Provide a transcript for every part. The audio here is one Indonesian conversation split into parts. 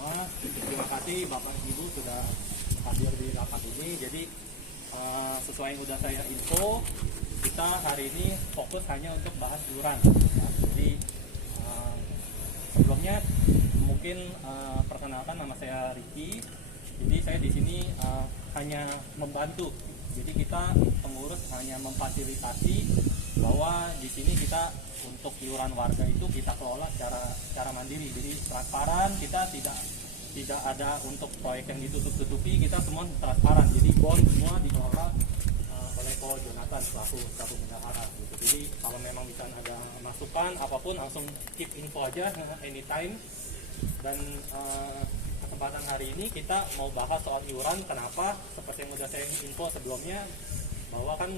semua. Terima kasih Bapak Ibu sudah hadir di rapat ini. Jadi sesuai yang sudah saya info, kita hari ini fokus hanya untuk bahas iuran. Ya, jadi sebelumnya mungkin perkenalkan, nama saya Ricky. Jadi saya di sini hanya membantu. Jadi kita pengurus hanya memfasilitasi bahwa di sini kita untuk iuran warga itu kita kelola secara mandiri. Jadi transparan, kita tidak ada untuk proyek yang ditutup-tutupi, kita semua transparan. Jadi bond semua dikelola oleh Ko Jonathan selaku bendahara gitu. Jadi kalau memang bisa ada masukan apapun langsung keep info aja anytime. Dan kesempatan hari ini kita mau bahas soal iuran. Kenapa? Seperti yang sudah saya info sebelumnya, bahwa kan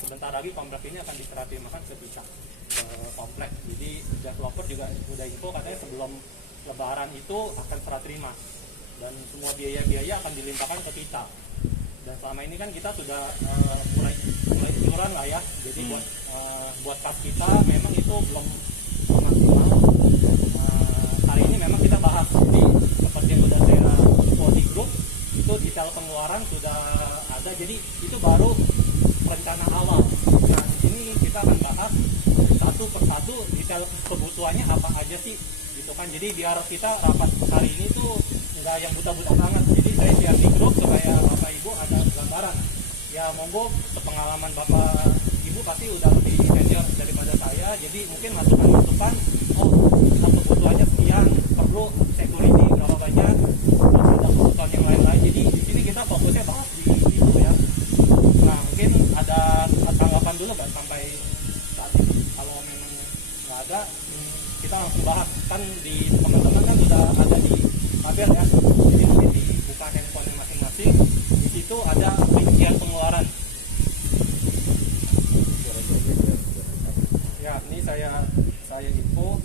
sebentar lagi komplek ini akan diserah terimakan ke pihak komplek. Jadi developer juga sudah info katanya sebelum Lebaran itu akan serah terima dan semua biaya-biaya akan dilimpahkan ke kita. Dan selama ini kan kita sudah mulai iuran lah ya. Jadi buat pas kita memang itu belum maksimal. Hari ini memang kita bahas. Jadi seperti yang sudah saya info di grup, itu detail pengeluaran sudah ada. Jadi itu baru rencana awal. Nah di sini kita akan bahas satu persatu detail kebutuhannya apa aja sih, gitu kan. Jadi biar kita rapat hari ini tuh nggak yang buta-buta banget. Jadi saya share di grup supaya Bapak Ibu ada gambaran. Ya monggo, sepengalaman Bapak Ibu pasti udah lebih senior daripada saya. Jadi mungkin masukan-masukan, oh kebutuhannya sekian, perlu security berapa banyak, terus ada kebutuhan yang lain-lain. Jadi di sini kita fokusnya bahas di itu ya. Nah mungkin ada tanggapan dulu Pak sampai saat ini. Kalau memang nggak ada, kita langsung bahas. Kan di teman-teman kan sudah ada di tabel ya. Jadi mungkin dibuka handphone masing-masing. Di situ ada rincian pengeluaran. Ya, ini saya info.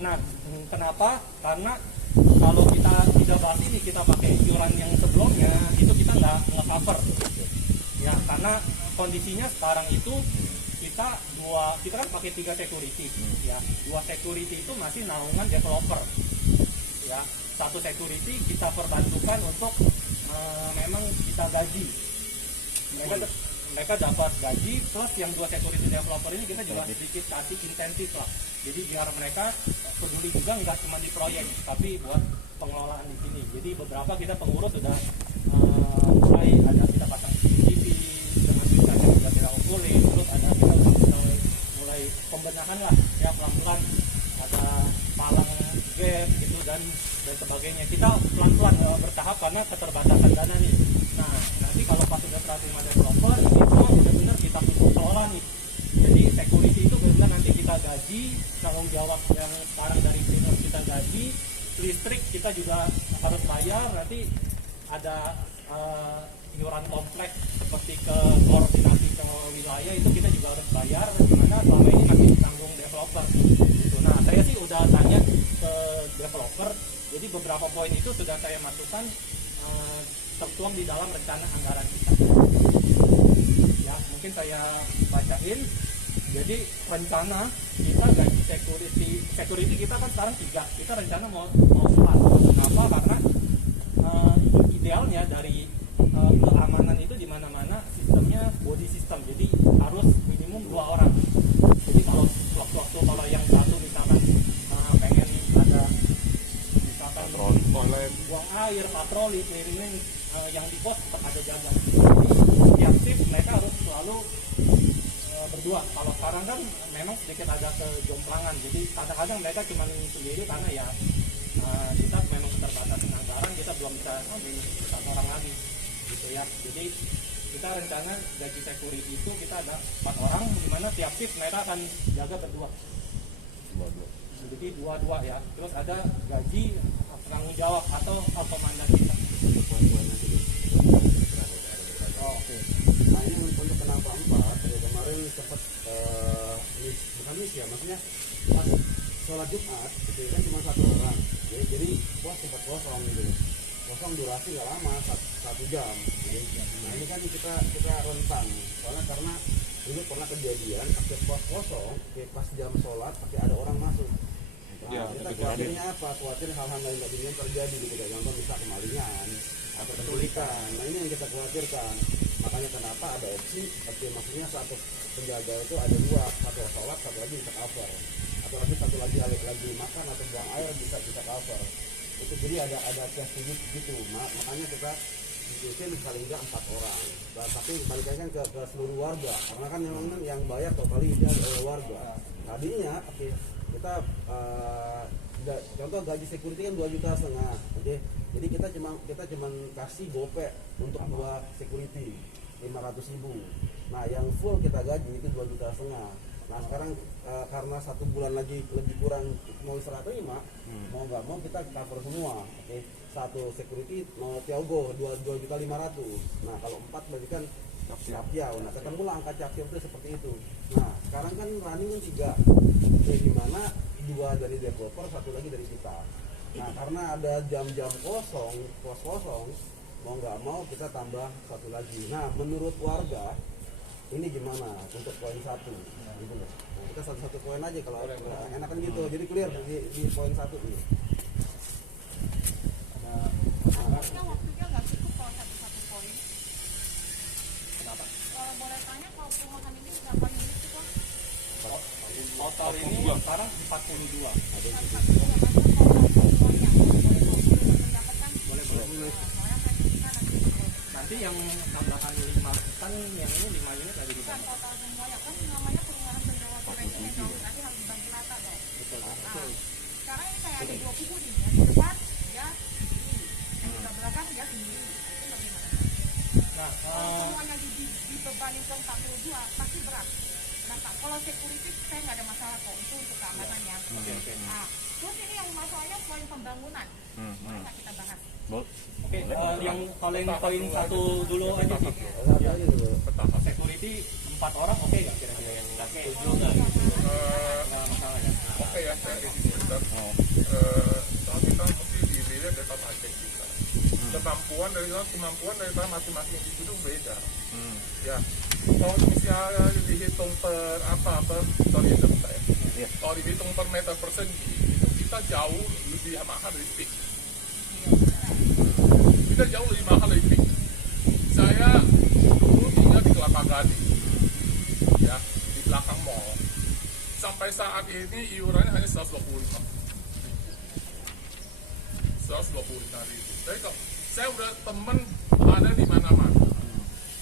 Nah, kenapa? Karena kalau kita tidak bahas ini, kita pakai iuran yang sebelumnya, itu kita nggak cover. Ya, karena kondisinya sekarang itu kita kan pakai 3 security. Ya, 2 security itu masih naungan developer. Ya, 1 security kita perbantukan untuk memang kita gaji. Mereka dapat gaji plus yang 2 security developer ini kita juga sedikit kasih insentif lah. Jadi biar mereka peduli juga nggak cuma di proyek tapi buat pengelolaan di sini. Jadi beberapa kita pengurus sudah mulai ada kita pasang CCTV dengan kita yang sudah kita usulin, terus ada kita mulai pembenahan lah ya, pelan-pelan ada palang gap gitu dan sebagainya. Kita pelan-pelan bertahap karena keterbatasan dana nih. Nah nanti kalau pas sudah serah terima developer itu benar-benar kita kelola nih. Jadi security itu benar-benar nanti kita gaji, tanggung jawab yang sekarang dari cleaner kita gaji, listrik kita juga harus bayar. Nanti ada iuran kompleks seperti ke koordinasi ke wilayah itu kita juga harus bayar, dimana selama ini masih ditanggung developer gitu. Nah saya sih udah tanya ke developer, jadi beberapa poin itu sudah saya masukkan tertuang di dalam rencana anggaran kita. Ya mungkin saya bacain. Jadi rencana kita gaji security kita kan sekarang 3, kita rencana mau 4. Kenapa? Karena idealnya dari keamanan itu di mana-mana sistemnya body system, jadi harus minimum 2 orang. Jadi kalau waktu-waktu kalau yang satu misalkan pengen ada misalkan buang air, patroli, keliling yang di pos tetap ada jaga. Jadi tiap shift mereka harus selalu berdua. Kalau sekarang kan memang sedikit ada kejomplangan, jadi kadang-kadang mereka cuma sendiri karena ya kita memang keterbatasan anggaran, kita belum bisa ambil 1 orang lagi gitu ya. Jadi kita rencana gaji security itu kita ada 4 orang, dimana tiap shift mereka akan jaga berdua. Jadi 2-2 ya. Terus ada gaji penanggung jawab atau komandan kita. Oh, oke. Nah ini untuk kenapa 4, kemarin sempat bukan miss ya, maksudnya pas sholat Jumat itu kan cuma 1 orang, jadi wah sempat kosong gitu, kosong durasi nggak lama, 1 jam. Nah ini kan kita rentang, soalnya karena dulu pernah kejadian pakai pos kosong, pas jam sholat pakai ada orang masuk. Ya, kita khawatirnya apa? Khawatir hal-hal lain nggak diinginkan terjadi gitu, kayak contoh misal kemalingan atau penculikan. Nah ini yang kita khawatirkan. Makanya kenapa ada opsi, maksudnya satu penjaga itu ada dua, satu sholat, satu lagi bisa cover, atau satu lagi lagi makan atau buang air bisa cover. Itu jadi ada safety gitu. Makanya kita diskusi paling enggak 4 orang. Nah, tapi balik lagi kan ke seluruh warga, karena kan yang bayar totali dia warga. Tadinya kita contoh gaji security kan 2,5 juta. Oke. Jadi kita cuma kasih gope untuk 2 security 500.000. Nah, yang full kita gaji itu 2,5 juta. Nah, sekarang karena 1 bulan lagi lebih kurang mau istirahat 5, mau nggak mau kita cover semua. Oke. 1 security mau Tiago 2,5 juta. Nah, kalau 4 berarti kan Capsiao. Nah, ketemulah angka Capsiao itu seperti itu. Nah, sekarang kan running 3. Jadi gimana 2 dari developer, 1 lagi dari kita. Nah, karena ada jam-jam kosong, pos kosong, mau nggak mau kita tambah 1 lagi. Nah, menurut warga ini gimana untuk poin 1 gitu loh. Nah, kita satu poin aja kalau enakan gitu. Jadi clear di poin 1 ini. Harusnya waktunya nggak cukup kalau satu poin. Kenapa? Kalau boleh tanya, kalau perumahan ini berapa unit sih Pak? Total ini sekarang 42. Nanti yang tambahan 5 kan yang ini 5 unit lagi di sana. Total semua ya kan namanya perumahan Sendrawati Residential, nanti harus dibagi rata dong. Sekarang ini kayak ada 2 kubu nih, yang di depan ya sendiri, yang di belakang ya sendiri. Itu bagaimana? Nah, Kalau semuanya dibebanin ke 42 pasti berat. Kenapa? Kalau security saya nggak ada masalah kok, itu untuk keamanannya. oke. Nah, terus ini yang masalahnya poin pembangunan. Boleh nggak kita bahas? Oke, yang paling poin 1 dulu aja sih. Ya, security 4 orang oke nggak kira-kira yang setuju nggak? Nggak masalah ya. Oke ya, saya izin sebentar. Soal kita mesti dilihat dari target kita. Kemampuan dari masing-masing individu beda. Ya, kalau misalnya dihitung per sorry, kalau dihitung per meter persegi itu kita jauh lebih mahal dari PIK. Kita jauh lebih mahal dari PIK. Saya dulu tinggal di Kelapa Gading, ya, di belakang mall. Sampai saat ini iurannya hanya 125. 125.000. Tapi kalau saya udah temen ada di mana-mana,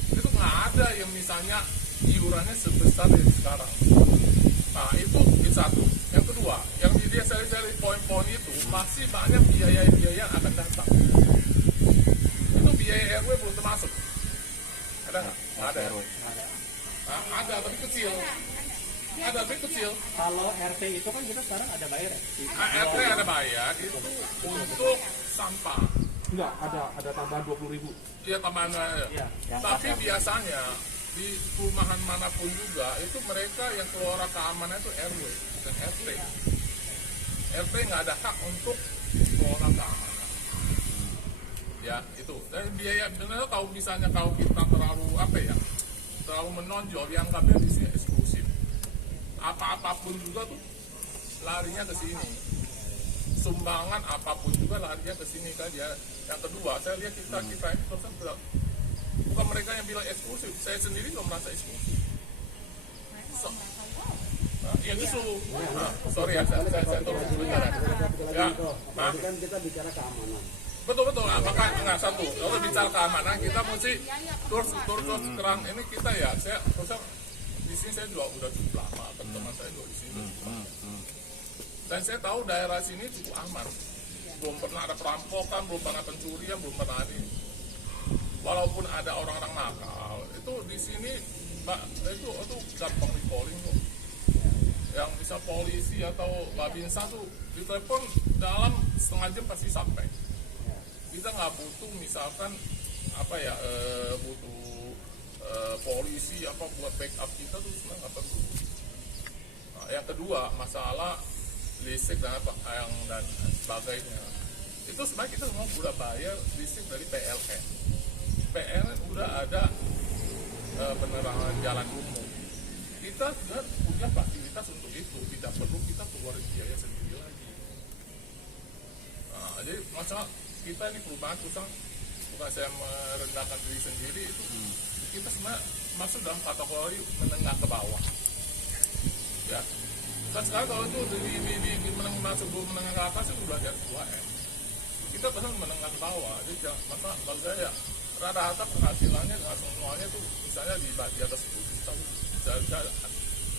itu nggak ada yang misalnya iurannya sebesar yang sekarang. Nah itu satu. Yang kedua, yang dia cari poin-poin itu masih banyak biaya-biaya yang akan datang. Itu biaya RW belum termasuk. Ada nggak? Ada. Nah, ada tapi kecil. Ada tapi kecil. Kalau RT itu kan kita sekarang ada bayar ya? RT ada bayar itu untuk sampah. Enggak, ada tambahan 20.000. Iya tambahan. Iya. Tapi biasanya di perumahan manapun juga itu mereka yang keluar keamanan itu RW dan RT. RT nggak ada hak untuk keluar keamanan. Ya itu. Dan biaya benar kalau misalnya kalau kita terlalu menonjol, dianggapnya di sini eksklusif. Apapun juga tuh larinya ke sini. Sumbangan apapun juga larinya ke sini kan ya. Yang kedua, saya lihat kita ini terus bukan mereka yang bilang eksklusif, saya sendiri belum merasa eksklusif. Ya justru, sorry ya, saya turun sebentar. Ya, kan kita bicara keamanan. betul. Apakah nggak satu? Kalau bicara keamanan kita mesti terus kerang ini kita ya. Saya di sini saya juga udah cukup lama, teman saya juga di sini. Dan saya tahu daerah sini cukup aman. Belum pernah ada perampokan, belum pernah pencurian, belum pernah ini. Walaupun ada orang-orang nakal, itu di sini itu gampang di-calling kok. Yang bisa polisi atau babinsa tuh ditelepon dalam setengah jam pasti sampai. Kita nggak butuh misalkan butuh polisi buat backup kita tuh sebenarnya nggak perlu. Nah, yang kedua masalah listrik dan sebagainya. Itu sebenarnya kita semua udah bayar listrik dari PLN. PLN udah ada penerangan jalan umum. Kita sudah punya fasilitas untuk itu, tidak perlu kita keluarin biaya sendiri lagi. Nah, jadi masa kita ini perubahan susah, bukan saya merendahkan diri sendiri itu. Kita sebenarnya masuk dalam kategori menengah ke bawah. Ya. Kan sekarang kalau itu di masuk menengah ke atas itu udah jadi 2M. Kita pesan menengah ke bawah. Jadi masa bagi saya rata-rata penghasilannya dengan semuanya tuh misalnya di atas 10 juta bisa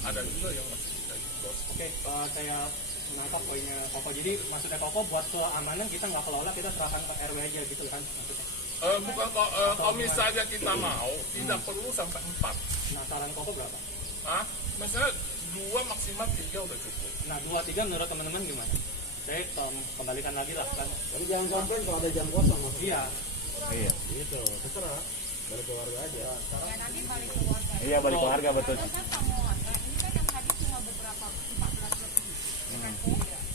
ada juga yang masih bisa bos. Oke, saya menangkap poinnya Koko. Jadi maksudnya Koko buat keamanan kita nggak kelola, kita serahkan ke RW aja gitu kan maksudnya. Bukan kalau misalnya kita mau tidak perlu sampai 4. Nah, saran Koko berapa? Misalnya 2 maksimal 3 udah cukup. Nah, 2-3 menurut teman-teman gimana? Saya kembalikan lagi lah kan. Tapi jangan komplain kalau ada jam kosong maksudnya. Iya. Gitu, terserah dari keluarga aja. Ya nanti balik ke warga. Iya, balik keluarga betul. Kan sama warga, ini kan yang hadir cuma beberapa 14 lebih.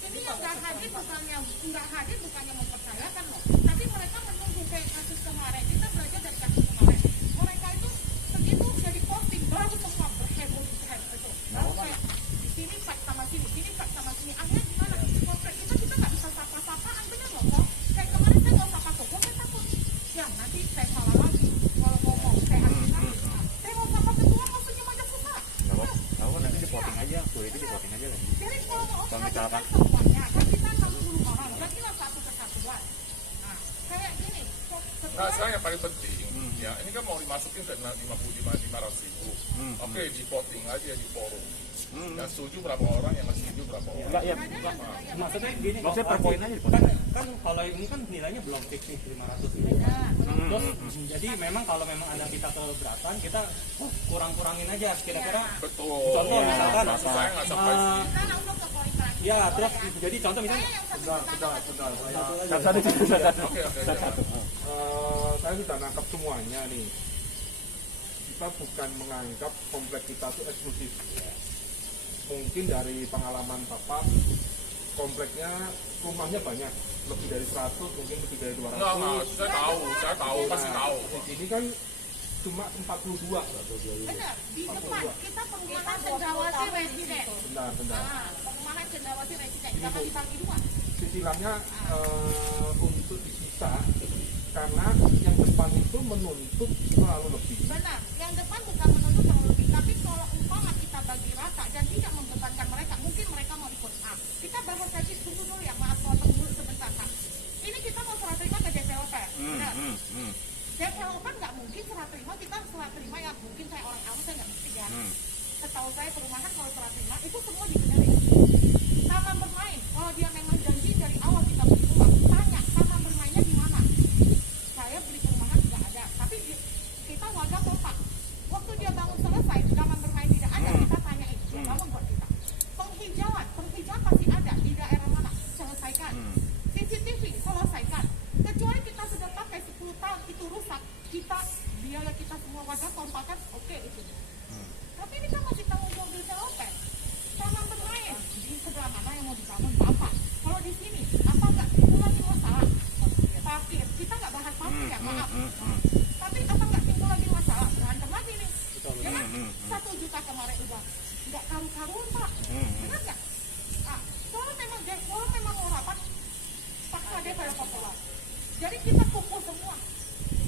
Jadi yang nggak hadir bukannya mempercayakan loh, tapi mereka menunggu kayak kasus kemarin. Kita belajar dari kasus kemarin. Mereka itu segitu jadi posting baru semua berheboh itu. Baru kayak di sini fight sama sini, akhirnya gimana? Komplek kita nggak bisa sapa-sapaan, bener loh kok. Kayak kemarin saya mau sapa Koko, saya takut. Ya nanti saya salah lagi kalau ngomong saya hadir lagi. Saya mau sapa ketua maksudnya aja susah. Tahu nanti dipotong aja, kulit itu dipotong aja kan. Jadi kalau mau Kalau hadirkan misalkan semuanya, kan kita 60 orang, jadilah satu kesatuan. Nah, kayak gini, Nah, sekarang yang paling penting, ya ini kan mau dimasukin ke 500 ribu. Oke, di voting aja di forum. Yang setuju berapa orang, yang nggak setuju berapa orang. enggak ya. Maksudnya gini, Maksudnya per poin aja. kan kalau ini kan nilainya belum fix nih 500 ini. Terus jadi memang kalau memang ada kita keberatan, kita kurang-kurangin aja kira-kira. Betul. Contoh Ya, misalkan, maksud saya nggak sampai segitu. kita langsung ke poin terakhir. ya terus jadi contoh misalnya Saya yang satu Satu. Oke. Saya sudah nangkap semuanya nih. Kita bukan menganggap komplek kita itu eksklusif. Mungkin dari pengalaman Bapak, kompleknya rumahnya banyak, lebih dari 100, mungkin lebih dari 200. Enggak, saya tahu, pasti tahu. Di sini kan cuma 42. benar, di depan kita perumahan Cendrawasih Residen. Benar. Perumahan Cendrawasih Residen, jangan dibagi dua. Cicilannya untuk disisa karena yang depan itu menuntut selalu lebih. Benar, yang depan bukan menuntut terlalu lebih, tapi kalau umpama kita bagi rata dan tidak membebankan mereka, mungkin mereka mau ikut. Kita bahas lagi, tunggu dulu ya, maaf potong dulu sebentar Kak. Ini kita mau serah terima ke developer, benar. Developer nggak mungkin serah terima, kita serah terima ya mungkin saya orang awam, saya nggak ngerti ya. Setahu saya perumahan kalau serah terima itu semua dibenerin. Taman bermain, kalau dia memang janji dari awal kita beli rumah, tanya taman bermainnya di mana. Saya beli perumahan nggak ada, tapi kita warga kota. Waktu dia bangun selesai, taman bermain tidak ada, kita tanyain, dia bangun buat kita. Penghijauan pasti ada di daerah mana, selesaikan. CCTV, selesaikan. Kecuali kita sudah pakai 10 tahun itu rusak, biaya kita semua warga kompakan, oke itu. Tapi ini kan masih tanggung jawab developer. Taman bermain di sebelah mana yang mau dibangun Bapak? Kalau di sini, apa nggak timbul lagi masalah? Parkir, kita nggak bahas parkir ya, maaf. Tapi apa nggak timbul lagi masalah? Berantem lagi nih. Ya kan? 1 juta kemarin udah nggak karu-karuan Pak. Benar nggak? Kalau memang mau rapat, paksa developer keluar. Jadi kita kumpul semua.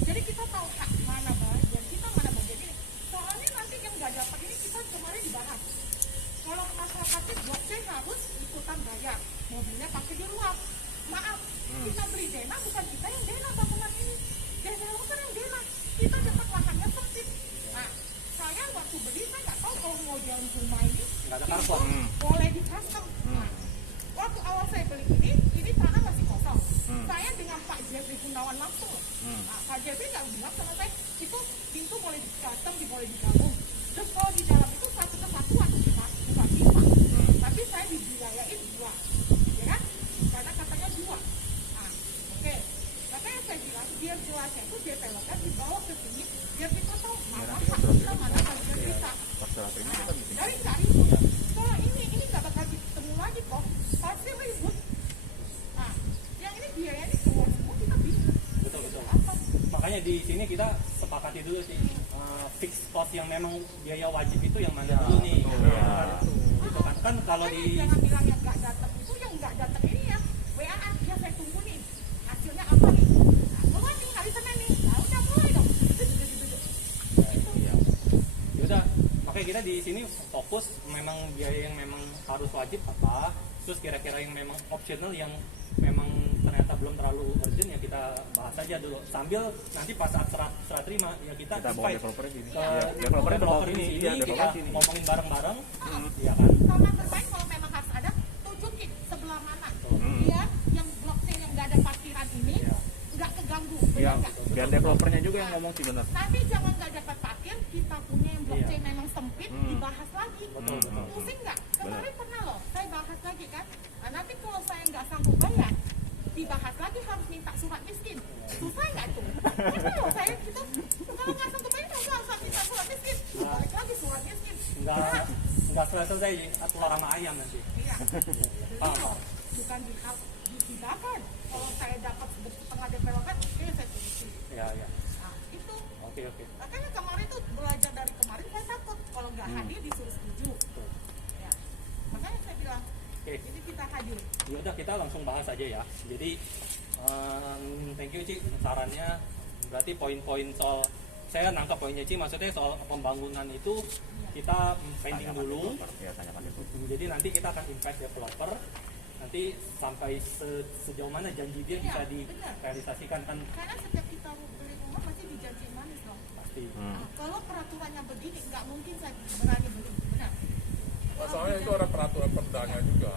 Jadi kita tahu hak mana bagian kita, mana bagian ini. Soalnya nanti yang nggak dapat ini kita kemarin dibahas. Kalau masyarakat blokchain harus ikutan bayar, mobilnya pakai di luar. Maaf, kita beli dana bukan kita yang dana bangunan ini. Developer yang dana. Kita dapat lahannya sempit. Nah, saya waktu beli saya nggak tahu kalau mau jalan rumah ini nggak ada karpet. boleh di custom. Nah, waktu awal saya beli ini tanah masih kosong. Saya dengan Pak Jeffrey Gunawan langsung. Nah, Pak Jeffrey nggak bilang sama saya, itu pintu boleh di custom, boleh digabung. Terus kalau di dalam itu satu kesatuan kita, bukan pipa. Tapi saya dibiayain 2, ya kan? Karena katanya 2. Nah, oke. Makanya saya bilang, biar jelasnya itu developer dibawa ke sini, biar kita tahu mana hak kita, mana bagian kita. Nah, dari cari ribut. Kalau ini nggak bakal ketemu lagi kok. Pasti ribut. Nah, yang ini biayanya keluar semua kita bingung. Betul. Makanya di sini kita sepakati dulu sih fix cost yang memang biaya wajib itu yang mana dulu nih. Gitu kan kalau di Jangan bilang yang nggak datang itu, yang nggak datang ini ya WA ya saya tunggu nih kita di sini fokus memang biaya yang memang harus wajib apa, terus kira-kira yang memang optional yang memang ternyata belum terlalu urgent ya kita bahas aja dulu sambil nanti pas saat serah terima ya kita bawa invite developernya sini. ke Iya, developernya bawa developer sini, di iya, sini, developer kita sini. ngomongin bareng-bareng, ya kan? Taman bermain kalau memang harus ada, tunjukin sebelah mana. Biar yang blockchain yang nggak ada parkiran ini Iya. nggak keganggu. Iya, Benar nggak? biar developernya juga yang ngomong sih benar. Tapi jangan nggak dapat parkir, kita punya yang blockchain memang sempit, dibahas lagi. Betul, betul. Pusing nggak? Kemarin pernah loh, saya bahas lagi kan. Nah, nanti kalau saya nggak sanggup bayar, dibahas lagi harus minta surat miskin. Susah nggak tuh? Pernah loh saya gitu. Kalau nggak sanggup bayar, nggak usah minta surat miskin. Balik lagi surat miskin. Nggak selesai telur sama ayam nanti. Iya. Paham? Jadi loh, bukan dihidangkan. Kalau saya dapat setengah developer, oke saya turutin. Ya, ya. Nah, itu. Oke, oke. Makanya kemarin tuh belajar dari kemarin saya takut kalau nggak hadir disuruh setuju. Ya. Makanya saya bilang, Oke. ini kita hadir. Ya udah kita langsung bahas aja ya. Jadi thank you Ci sarannya. Berarti poin-poin soal saya nangkap poinnya Ci, maksudnya soal pembangunan itu kita pending dulu. Ya, tanyakan developer. Jadi nanti kita akan invite developer. Nanti sampai sejauh mana janji dia bisa Iya, benar. direalisasikan kan Karena setiap kita beli rumah pasti dijanjiin manis dong. pasti. Nah, kalau peraturannya begini, nggak mungkin saya berani beli. Benar. Soalnya itu ada peraturan perdanya juga.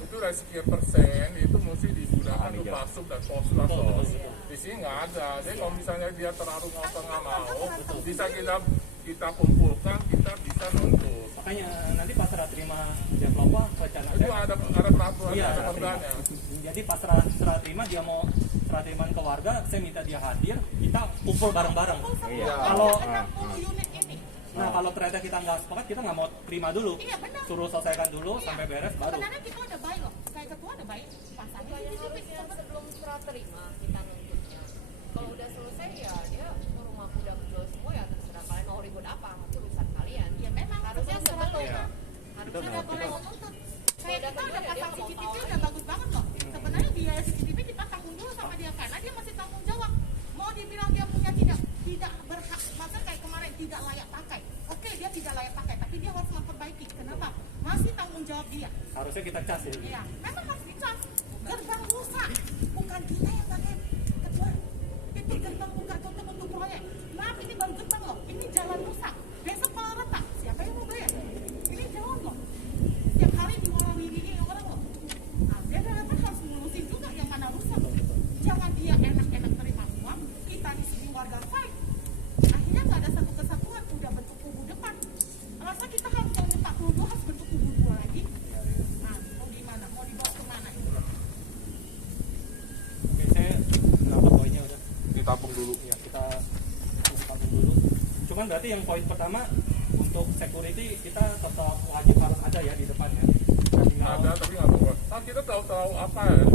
Itu dari sekian persen itu mesti digunakan untuk masuk dan pos. Di sini nggak ada. Jadi kalau misalnya dia terlalu nggak mau, bisa kita kumpulkan, kita bisa nuntut. Makanya nanti pas serah terima developer rencana Itu ada peraturan, Iya, ada perdanya. jadi pas serah terima dia mau serah terima ke warga, saya minta dia hadir, kita kumpul bareng-bareng. Iya. Kalau 60 unit ini. nah kalau ternyata kita nggak sepakat, kita nggak mau terima dulu, Iya, benar. suruh selesaikan dulu sampai beres baru. Sebenarnya kita udah baik loh. Saya ketua udah baik. Pasangnya di situ. Harusnya sebelum serah terima kita nuntutnya. Kalau udah selesai ya dia rumah udah jual semua ya terserah kalian mau ribut apa itu urusan kalian. Ya memang Harusnya sebelum sebelum Iya. harusnya Udah udah boleh boleh. menuntut. Kayak kita udah Dia pasang nggak mau CCTV tahu udah bagus banget loh. Sebenarnya biaya CCTV kita tanggung dulu sama dia karena dia masih tanggung jawab. Mau dibilang dia punya tidak berhak, maksudnya kayak kemarin tidak layak pakai. Oke dia tidak layak pakai, tapi dia harus memperbaiki. Kenapa? Masih tanggung jawab dia. Harusnya kita cas ya. Iya, memang harus dicas. Gerbang rusak, bukan kita yang pakai ketua. Itu gerbang bukan untuk proyek. Maaf ini baru gerbang loh. Ini jalan rusak. Besok kalau retak, siapa yang mau bayar? Ini jalan loh. Setiap hari diwara-wiri orang loh. Nah, dia kan harus ngurusin juga yang mana rusak. Jangan dia enak-enak terima uang. Kita di sini warga fight. Akhirnya nggak ada satu kesatuan. Udah bentuk kubu depan. Masa kita harus yang 42 harus bentuk kubu 2 lagi? Nah, mau gimana? Mau dibawa kemana itu? Oke, saya nangkap poinnya udah. Ditabung dulu. Ya kita tampung dulu. Cuman berarti yang poin pertama untuk security kita tetap wajib harus ada ya di depannya. Ada tapi nggak tahu. Nah, kita tahu apa ya?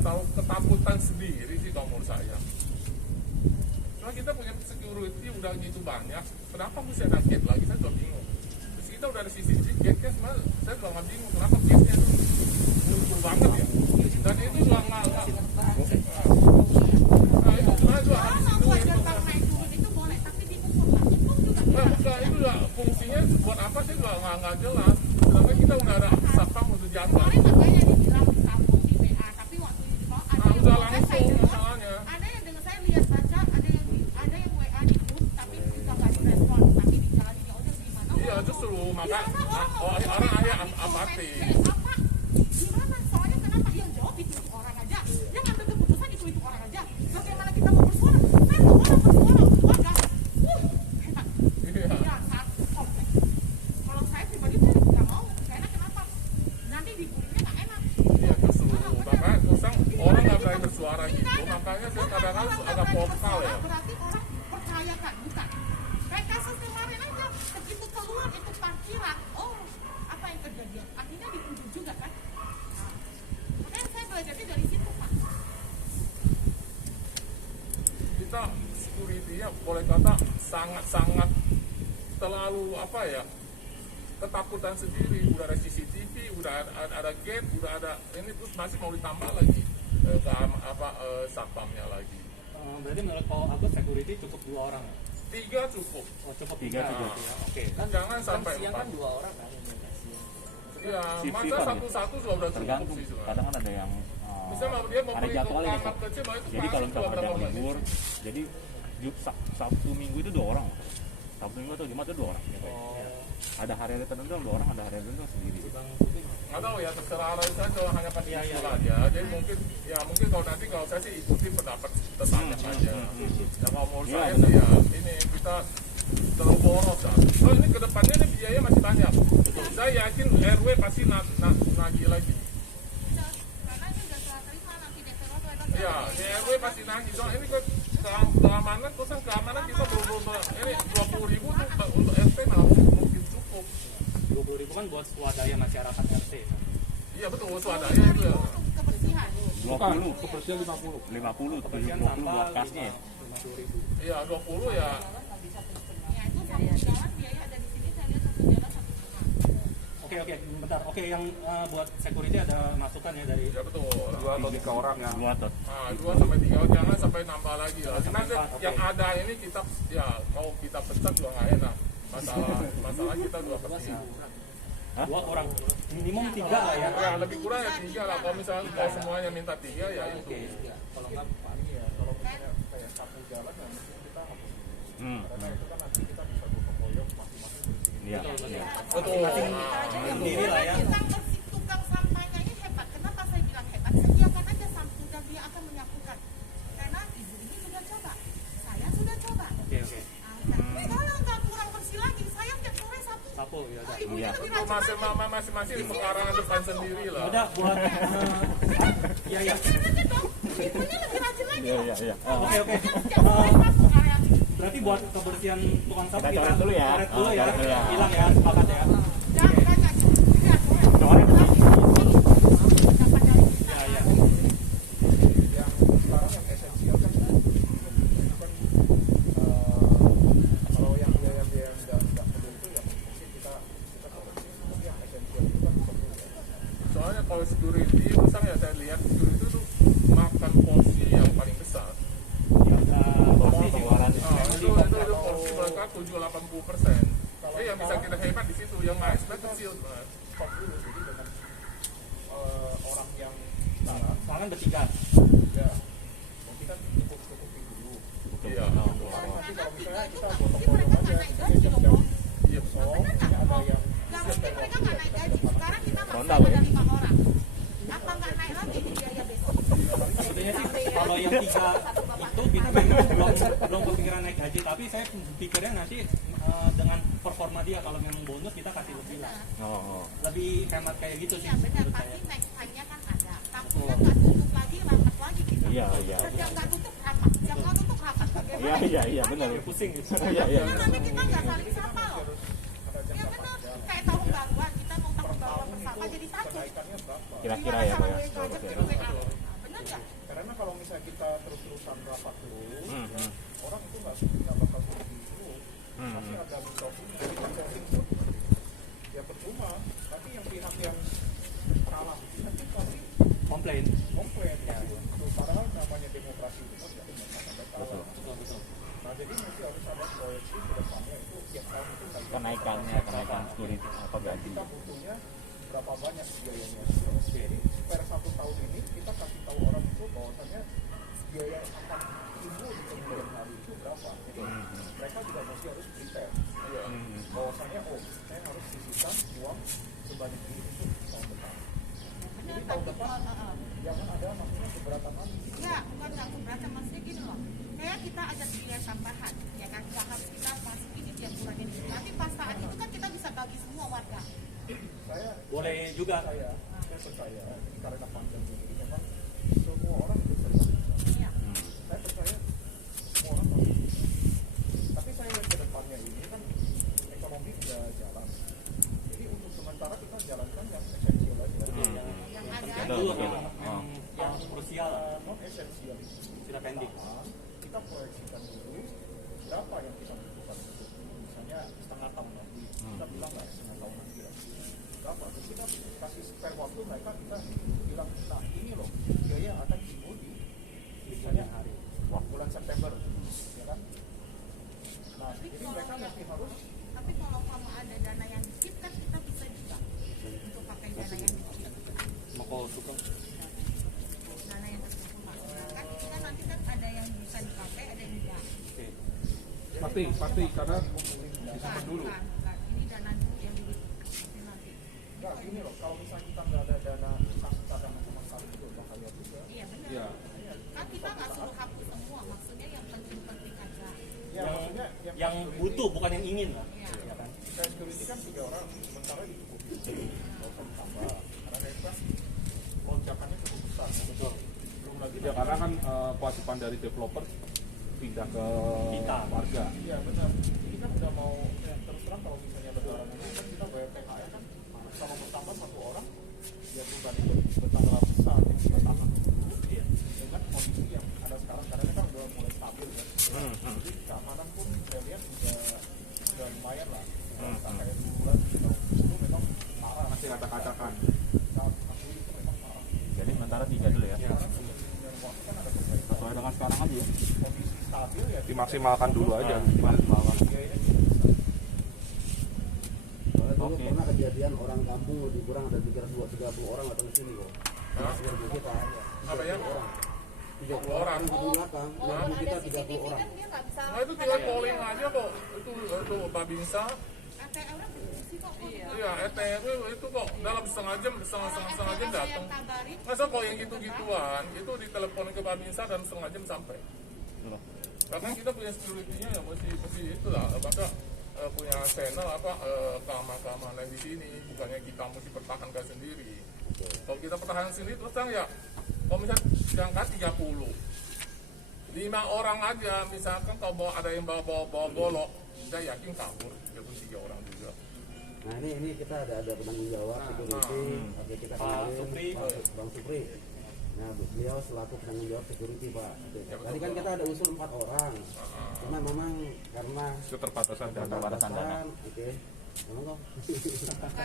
Tahu ketakutan sendiri sih kalau menurut saya. Cuma kita punya security udah gitu banyak. Kenapa mesti ada gate lagi? Saya juga bingung. Terus kita udah ada CCTV gate-nya, sebenarnya saya juga nggak bingung kenapa gate-nya itu muncul banget ya. Dan itu juga nggak. Nah itu sebenarnya juga Kalau habis mau itu buat itu. gerbang naik turun itu boleh, tapi dipukul lah. Itu juga Nah, tidak. bukan, itu juga fungsinya buat apa sih nggak jelas. Sedangkan kita udah ada satpam untuk jadwal. Kemarin makanya dibilang kampung di WA, tapi waktu itu kok ada Nah, yang udah WA saya langsung dengar, masalahnya. ada yang dengan saya lihat baca, ada yang WA di grup, tapi kita nggak direspon, tapi di jalan ini udah gimana? Iya justru maka orang ayah apati. Apa? Gimana? Soalnya kenapa yang jawab itu orang aja, yang ngambil keputusan itu orang aja. Bagaimana kita mau bersuara? Saya mau orang bersuara, warga. Hebat. Iya. Ya, satu kompleks. Kalau saya pribadi saya nggak mau, karena kenapa? Nanti dibulinya nggak enak. Iya justru makanya usang orang nggak berani bersuara gitu. Makanya saya kadang-kadang agak vokal ya. Berarti orang percayakan, bukan? Kayak kasus kemarin aja, begitu keluar itu parkiran, oh apa yang kejadian? Akhirnya ditunjuk juga kan? Nah, makanya saya belajarnya dari situ Pak. Kita security-nya boleh kata sangat-sangat terlalu apa ya, ketakutan sendiri. Udah ada CCTV, udah ada gate, udah ada ini, terus masih mau ditambah lagi satpamnya lagi. Berarti menurut Pak Agus security cukup 2 orang ya? 3 cukup. Oh, cukup 3 cukup. ya. Oke. Jangan sampai siang 4. kan 2 orang kan yang kasih. Ya, Shift-shiftan masa ya? satu-satu sudah udah cukup Tergantung. sih sebenarnya. Kadang kan ada yang Misalnya dia mau ada pergi ke jadwalnya kamar Kak. kecil, itu Jadi kalau masuk misalkan ada berapa yang menit? libur, jadi Sabtu Minggu itu 2 orang. Sabtu Minggu atau Jumat itu 2 orang. Ya, Pak. Ada hari-hari tertentu 2 orang, ada hari-hari tertentu sendiri. Nggak tahu ya, terserah arah saya kalau hanya pas itu aja. Jadi mungkin kalau nanti kalau saya sih ikuti pendapat tetangga aja. Ya kalau menurut Iya, saya benar. sih ya ini kita terlalu boros kan. So ini kedepannya nih biaya masih banyak. Saya yakin RW pasti nagih lagi. Karena ini udah setelah terima nanti DPR atau Iya, di RW pasti nagih. Soalnya ini keamanan, kosan keamanan kita belum ini 20.000 tuh untuk RT malah mungkin cukup. 20.000 kan buat swadaya masyarakat RT. Iya betul, swadaya itu ya. kebersihan. 20, kebersihan 50. 50, Kebersihan 20 sampah buat kasnya. 50.000. Iya 20 ya. Ya itu satu jalan biaya ada di sini saya lihat satu jalan 1,5. Oke, bentar. Oke, yang buat security ada masukan ya dari Ya betul. 2 atau 3 orang ya. 2 atau Nah, 2 sampai 3 jangan sampai nambah lagi lah. Sampai Nanti 4, oke. yang ada ini kita ya mau kita pecat juga nggak enak. Masalah kita juga pasti. 2 orang. Minimum 3 lah ya. Ya lebih kurang ya 3 lah. Kalau misalnya kalau semuanya minta 3 ya itu. Kalau nggak paling ya kalau misalnya kayak satu jalan ya mungkin kita hapus. Karena itu kan nanti kita bisa gotong royong masing-masing bersih. Iya. Betul. Sendiri lah ya. Tukang sampahnya ini hebat. Kenapa saya bilang hebat? Sediakan aja sampah dan dia akan menyapukan. Karena ibu ini sudah coba, saya sudah coba. Oke. Kalau nggak kurang bersih lagi, saya tiap sore sapu. Sapu ya udah. Ibunya Iya. lebih Itu rajin lagi. masing-masing pekarangan depan sendiri lah. Udah buat iya. Aja dong, ibunya lebih rajin lagi. Iya. Oke. Tiap sore sapu area ini. Berarti buat kebersihan tukang sapu Kita coret dulu ya. coret dulu ya. Coret dulu ya. Hilang ya, sepakat ya. Jangan tiap sore. Coret. Dapat dari kita. Iya. Yang sekarang yang esensial kan kalau yang biaya-biaya yang nggak perlu itu ya mungkin kita koreksi. Tapi yang esensial itu kan perlu ya. Soalnya kalau security, misalnya saya lihat security itu makan porsi yang paling besar. Ya udah pasti sih. Pengeluaran. Itu porsi mereka 70-80%. Jadi yang bisa kita hemat di situ, yang lain sebenarnya kecil. Stop dulu jadi dengan orang yang salah Tangan bertiga. ya mungkin kan cukup dulu. Iya. Nanti kalau misalnya kita gotong Jadi mereka royong nggak aja naik gaji loh, Bang. Iya. so Bener nggak, ada Bang? yang Nggak mungkin mereka nggak naik gaji. Sekarang kita masih Ronda, ada ya? 5 orang. Apa nggak naik lagi biaya besok? Sebenarnya sih kalau yang 3 itu kita belum kepikiran naik gaji, tapi saya pikirnya nanti dengan performa dia kalau memang bonus kita kasih lebih lah. Lebih hemat kayak gitu sih Iya benar, menurut saya. pasti next time-nya kan ada. Tampungnya nggak tutup lagi, rapat lagi kita. Iya. Kerja nggak tutup rapat, yang nggak tutup rapat. Bagaimana? Iya, benar. Ya, pusing gitu. Iya. Karena nanti kita nggak saling sapa loh. Ya benar, kayak tahun baruan kita mau tahun baruan bersama jadi satu. kenaikannya berapa? Kira-kira Gimana ya, cara Pak ya. WA aja ke WA? Benar nggak? Karena kalau misalnya kita terus-terusan rapat terus, Hmm. ya, orang itu nggak bakal seperti itu. Pasti ada misalnya input, ya percuma. Tapi yang pihak yang kalah itu nanti pasti Komplain. komplain. Ya. Padahal namanya demokrasi itu kan nggak pernah sampai kalah. Betul. Nah jadi mesti harus ada proyeksi ke depannya itu tiap tahun itu Kenaikan security atau gaji. kita butuhnya berapa banyak biayanya. Jadi per 1 tahun ini kita kasih tahu orang itu bahwasanya biaya yang akan timbul di kemudian hari itu berapa. Jadi mereka juga mesti harus prepare. Bahwasanya saya harus sisihkan uang sebanyak ini untuk tahun depan. Benar, Jadi tahun tapi depan jangan ada namanya keberatan lagi. ya bukan nggak keberatan, maksudnya gini loh. Kayak kita ada biaya tambahan, ya kan? Yang harus kita masukin di tiap bulan ini. Nanti pas saat itu kan kita bisa bagi semua warga. Saya Boleh juga. saya percaya ini karena panjang ini memang semua orang itu serba. Iya. Saya percaya semua orang mau hidup. Tapi saya lihat ke depannya ini kan ekonomi sudah jalan. Jadi untuk sementara kita jalankan yang esensial aja. Yang ada. Dulu yang krusial Non esensial itu sudah pending. kita proyeksikan dulu berapa yang kita butuhkan untuk misalnya setengah tahun lagi. Kita bilang nggak setengah tahun lagi lah. Berapa? Terus kita kasih spare waktu mereka kita bilang nah ini loh biaya akan timbul di misalnya hari bulan September, ya kan? Nah tapi kalau kamu ada dana yang dikit kan kita bisa juga untuk pakai dana yang dikit. Mau suka. Dana yang terkumpul kan kita nanti kan ada yang bisa dipakai, ada yang tidak. Pasti karena disimpan dulu. Bukan. Ini dana dulu yang dipakai nanti. Enggak, gini loh, kalau misalnya kita nggak ada dana cadangan sama sekali itu bahaya juga. Iya benar. Iya. Kan kita nggak suruh hapus semua, maksudnya yang penting-penting aja. Ya, maksudnya Yang butuh bukan yang ingin lah. Iya. Ya kan? kayak security kan 3 orang, sementara dicukupi. Nggak usah ditambah. Karena kayak kan lonjakannya cukup besar. Betul. Belum lagi ya karena kan kewajiban dari developer pindah ke Kita. warga. Iya benar. Ini kan udah mau terus terang kalau misalnya lebaran ini kan kita bayar THR kan kalau bertambah 1 orang ya beban itu bertambah besar. Kita tahan dulu dengan kondisi yang ada sekarang karena ini kan udah mulai stabil ya. Jadi keamanan pun saya lihat udah lumayan lah. Sampai 2 bulan itu memang parah. Masih kacak-kacakan. Masih itu memang parah. Jadi sementara 3 dulu ya. Sesuai dengan sekarang aja ya. Kondisi stabil ya dimaksimalkan dulu aja. Dimaksimalkan. Soalnya dulu Oke. pernah kejadian orang kampung lebih kurang ada 30 orang datang ke sini kok. Di kita Apa ya? 30 orang. di belakang, Kalau di kita ada 30 CCTV orang. kan dia nggak bisa. Nah itu tinggal polling aja kok. Itu Babinsa. ATM-nya berfungsi kok. Iya, ETW itu kok dalam setengah jam datang. Yang kabarin, Masa kok yang gitu-gituan itu diteleponin ke Babinsa dan setengah jam sampai. Loh. Karena kita punya security-nya ya mesti itulah apakah punya channel keamanan di sini, bukannya kita mesti pertahankan sendiri. Kalau kita pertahankan sendiri terus terang ya, kalau misalnya diangkat 30, 5 orang aja misalkan kalau ada yang bawa golok, saya yakin kabur, itu 3 orang juga. Nah ini kita ada penanggung jawab security. Oke kita Pak kenalin Supri. Bang Supri. Nah beliau selaku penanggung jawab security Pak. Oke. Tadi kan kita ada usul 4 orang. Cuma memang karena Keterbatasan dana. keterbatasan, oke. Memang kok.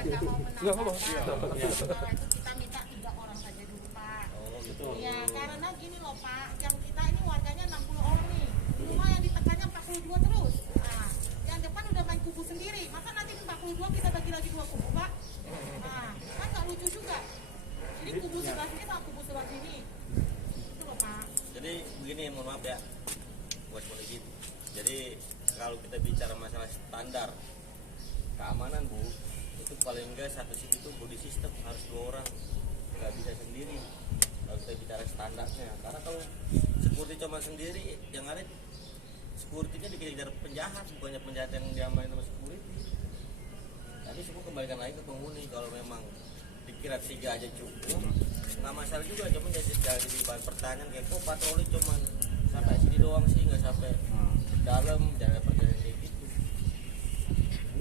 nggak mau menambah. Kalau itu kita minta 3 orang saja dulu Pak. Oh gitu. Iya, karena gini loh Pak, yang kita ini warganya 60 orang nih. Rumah yang ditekannya 42 terus. Nah, yang depan udah main kubu sendiri. Maka nanti 42 kita bagi lagi 2 kubu Pak. Nah, kan nggak lucu juga. Jadi kubu sebelah sini sama kubu sebelah sini. Itu loh Pak. Jadi begini, mohon maaf ya, buat polisi. Jadi kalau kita bicara masalah standar keamanan Bu, itu paling enggak satu sini itu body system harus 2 orang, nggak bisa sendiri. Kalau kita bicara standarnya, karena kalau security cuma sendiri, yang ada security-nya dikejar penjahat, bukannya penjahat yang diamanin sama security. Tapi semua kembalikan lagi ke penghuni. Kalau memang dikira 3 aja cukup, nggak masalah juga. Cuma jadi bahan pertanyaan kayak kok patroli cuman sampai sini doang sih, nggak sampai dalam, jangan percaya kayak gitu.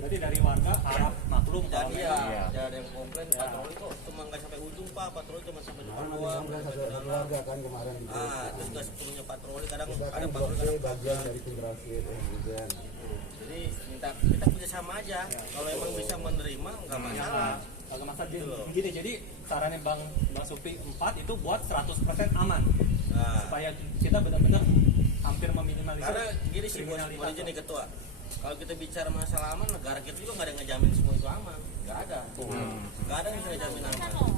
Berarti dari warga harap maklum Dan kalau iya, memang jangan ada yang komplain patroli kok cuma nggak sampai ujung Pak, patroli cuma sampai depan Kemarin doang. disamperin satu warga kan kemarin. Terus nggak sepenuhnya patroli, kadang Kita ada kan blok patroli C kadang bagian kagak. dari Pindrasit hujan. Jadi kita kerja sama aja. Kalau emang bisa menerima nggak masalah. agak masalah Gitu loh. gini. Jadi sarannya Bang Supri 4 itu buat 100% aman. Nah, Supaya kita benar-benar hampir meminimalisir karena gini sih buat kriminalitas. nih ketua. Kalau kita bicara masalah aman, negara kita juga nggak ada yang ngejamin semua itu aman. Nggak ada. Nggak ada yang bisa ngejamin Kan aman. loh,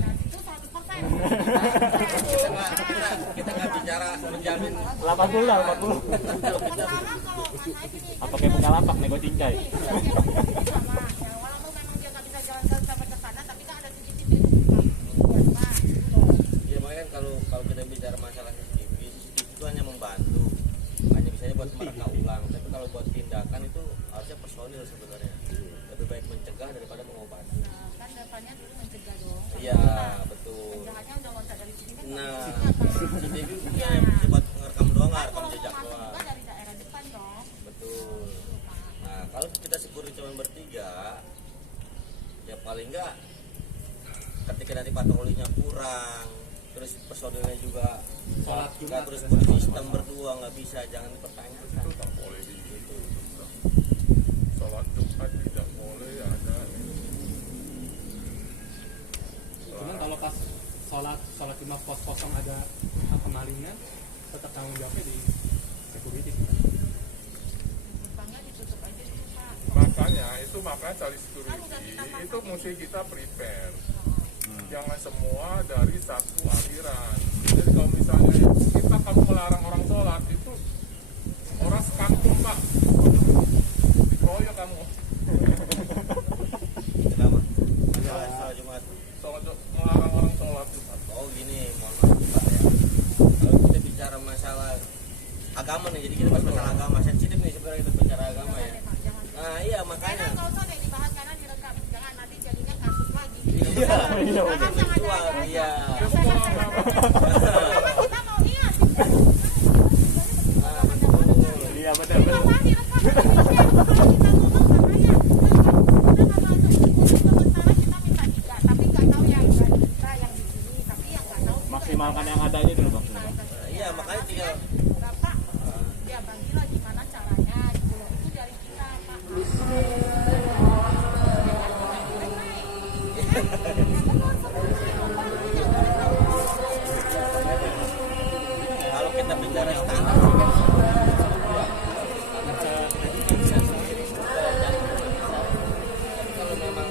dan itu 100%. Kita nggak bicara menjamin 80 lah, 80. Pertama kalau masalah gini, Apa kayak Bukalapak nego cincai? sama ya, walaupun memang dia nggak bisa jalan sampai ke sana, tapi kan ada CCTV buat Pak. ya makanya kan kalau kita bicara masalah CCTV itu hanya membantu, hanya bisanya buat mereka ulang. Tapi kalau buat tindakan itu harusnya personil sebenarnya. Lebih baik mencegah daripada mengobati. Nah, kan depannya dulu mencegah dong. Iya betul. Penjahatnya udah loncat dari sini kan. Nah, nggak CCTV punya yang buat ngerekam doang, nggak rekam kalau jejak mau masuk doang. juga dari daerah depan dong. Betul. Nah, kalau kita security cuma bertiga, ya paling enggak ketika nanti patrolinya kurang, terus personilnya juga Sholat nggak Jumat terus ada bersistem berdua nggak bisa, jangan dipertanyakan. Itu tak boleh gitu. Sholat Jumat tidak boleh ada. Cuman kalau pas sholat Jumat pos kosong ada kemalingan, tetap tanggung jawabnya di security. itu makanya cari security itu mesti kita prepare. Jangan semua dari satu aliran. Jadi kalau misalnya kita kalau melarang orang sholat itu orang sekampung Pak dikeroyok kamu. Kenapa? Masalah sholat Jumat. Melarang orang sholat Jumat. Oh gini, mohon maaf Pak ya. Kalau kita bicara masalah agama nih, jadi kita bahas masalah agama sensitif nih sebenarnya kita bicara agama ya. Nah iya makanya. Karena nggak usah deh dibahas karena direkam, jangan nanti jadinya kasus lagi. Iya. Jangan jangan jangan. Iya. Karena kita mau ingat. Iya betul. Ini apa direkam? Kita ngomong katanya. Sementara kita minta 3, tapi nggak tahu yang kita yang di sini, tapi yang nggak tahu. Maksimalkan yang ada aja dulu bang. Iya makanya tinggal Bapak, ya bagilah gimana caranya gitu loh. Itu dari kita Pak. kalau kita bicara standar kalau memang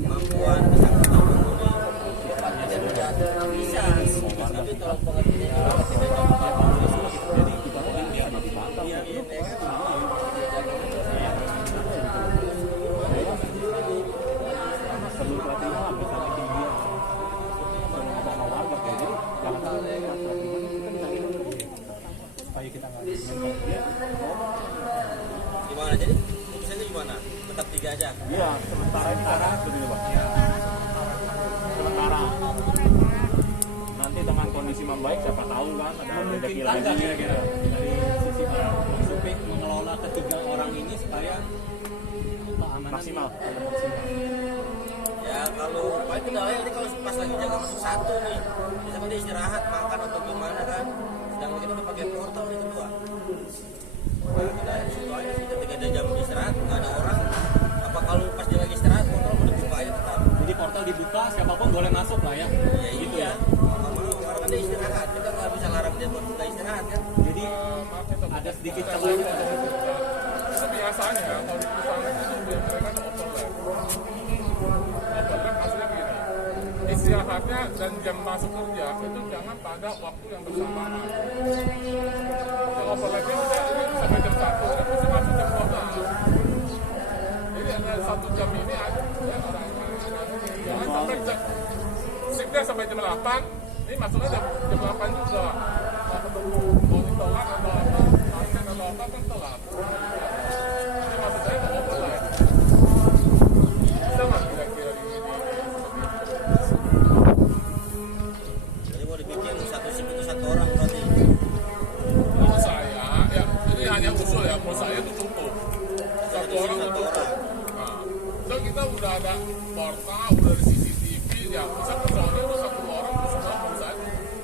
kemampuan bisa tapi kalau pengertiannya tidak Perlu pelatihan misalnya tinggi ngomong sama warga kayak jadi jangan sampai pelatihan kita bisa supaya kita nggak mental dia. gimana jadi putusannya gimana tetap 3 aja iya sementara ini karena begini bang ya sementara nanti dengan kondisi membaik siapa tahu kan ada rezeki lagi Tangga kira-kira dari sisi Bang Supi mengelola ketiga orang ini supaya keamanan maksimal. ya kalau paling kendala ini kalau pas lagi jaga masuk 1 nih misalkan dia istirahat makan atau gimana kan sedangkan kita udah pakai portal nih kedua nah kita situ aja sih ketika dia jam istirahat nggak ada orang apa kalau pas dia lagi istirahat portal udah dibuka aja tetap Jadi portal dibuka, siapapun boleh masuk lah ya. ya Gitu iya ya. karena kan dia istirahat kita nggak bisa larang dia buat nggak istirahat kan Jadi ada sedikit celahnya. Itu biasanya kalau di perusahaan itu mereka ada overlap. Overlap maksudnya begini, istirahatnya dan jam masuk kerja itu jangan pada waktu yang bersamaan. Yang overlapnya ini sampai jam 1, kan mesti masuk jam 12. Jadi ada 1 jam ini aja ya, jangan sampai shiftnya sampai jam 8, ini masuknya jam 8 juga. Nah, ketemu mau ditolak atau apa, pasien atau apa kan telat. Jadi maksud saya mau overlap. Bisa nggak kira-kira ini jadi mau dibikin 1 shift itu 1 orang berarti menurut saya ya ini hanya usul ya, menurut saya itu cukup 1 orang satu untuk orang. nah, so kita udah ada portal, udah ada CCTV ya, bisa persoalannya itu 1 orang itu sudah menurut saya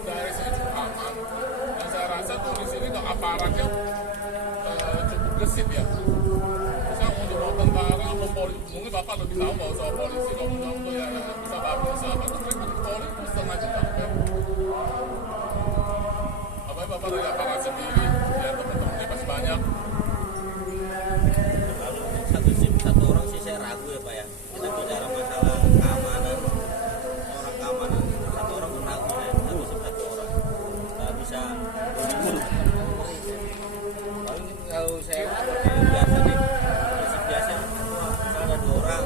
direksinya cukup aman dan saya rasa tuh di sini tuh aparatnya cukup gesit ya. Saya mau tentara, mau polisi, mungkin bapak lebih tahu nggak usah polisi, kalau mau tuh ya bisa babi sama itu mereka di polisi itu setengah juta apa bapak dari aparat sendiri ya teman-temannya masih banyak. Kalau 1 shift 1 orang sih saya ragu ya Pak ya. Kita bicara masalah keamanan, orang keamanan 1 orang pun ragu ya. 1 shift 1 orang nggak bisa. Paling kalau saya biasa nih, shift biasa misalnya ada 2 orang,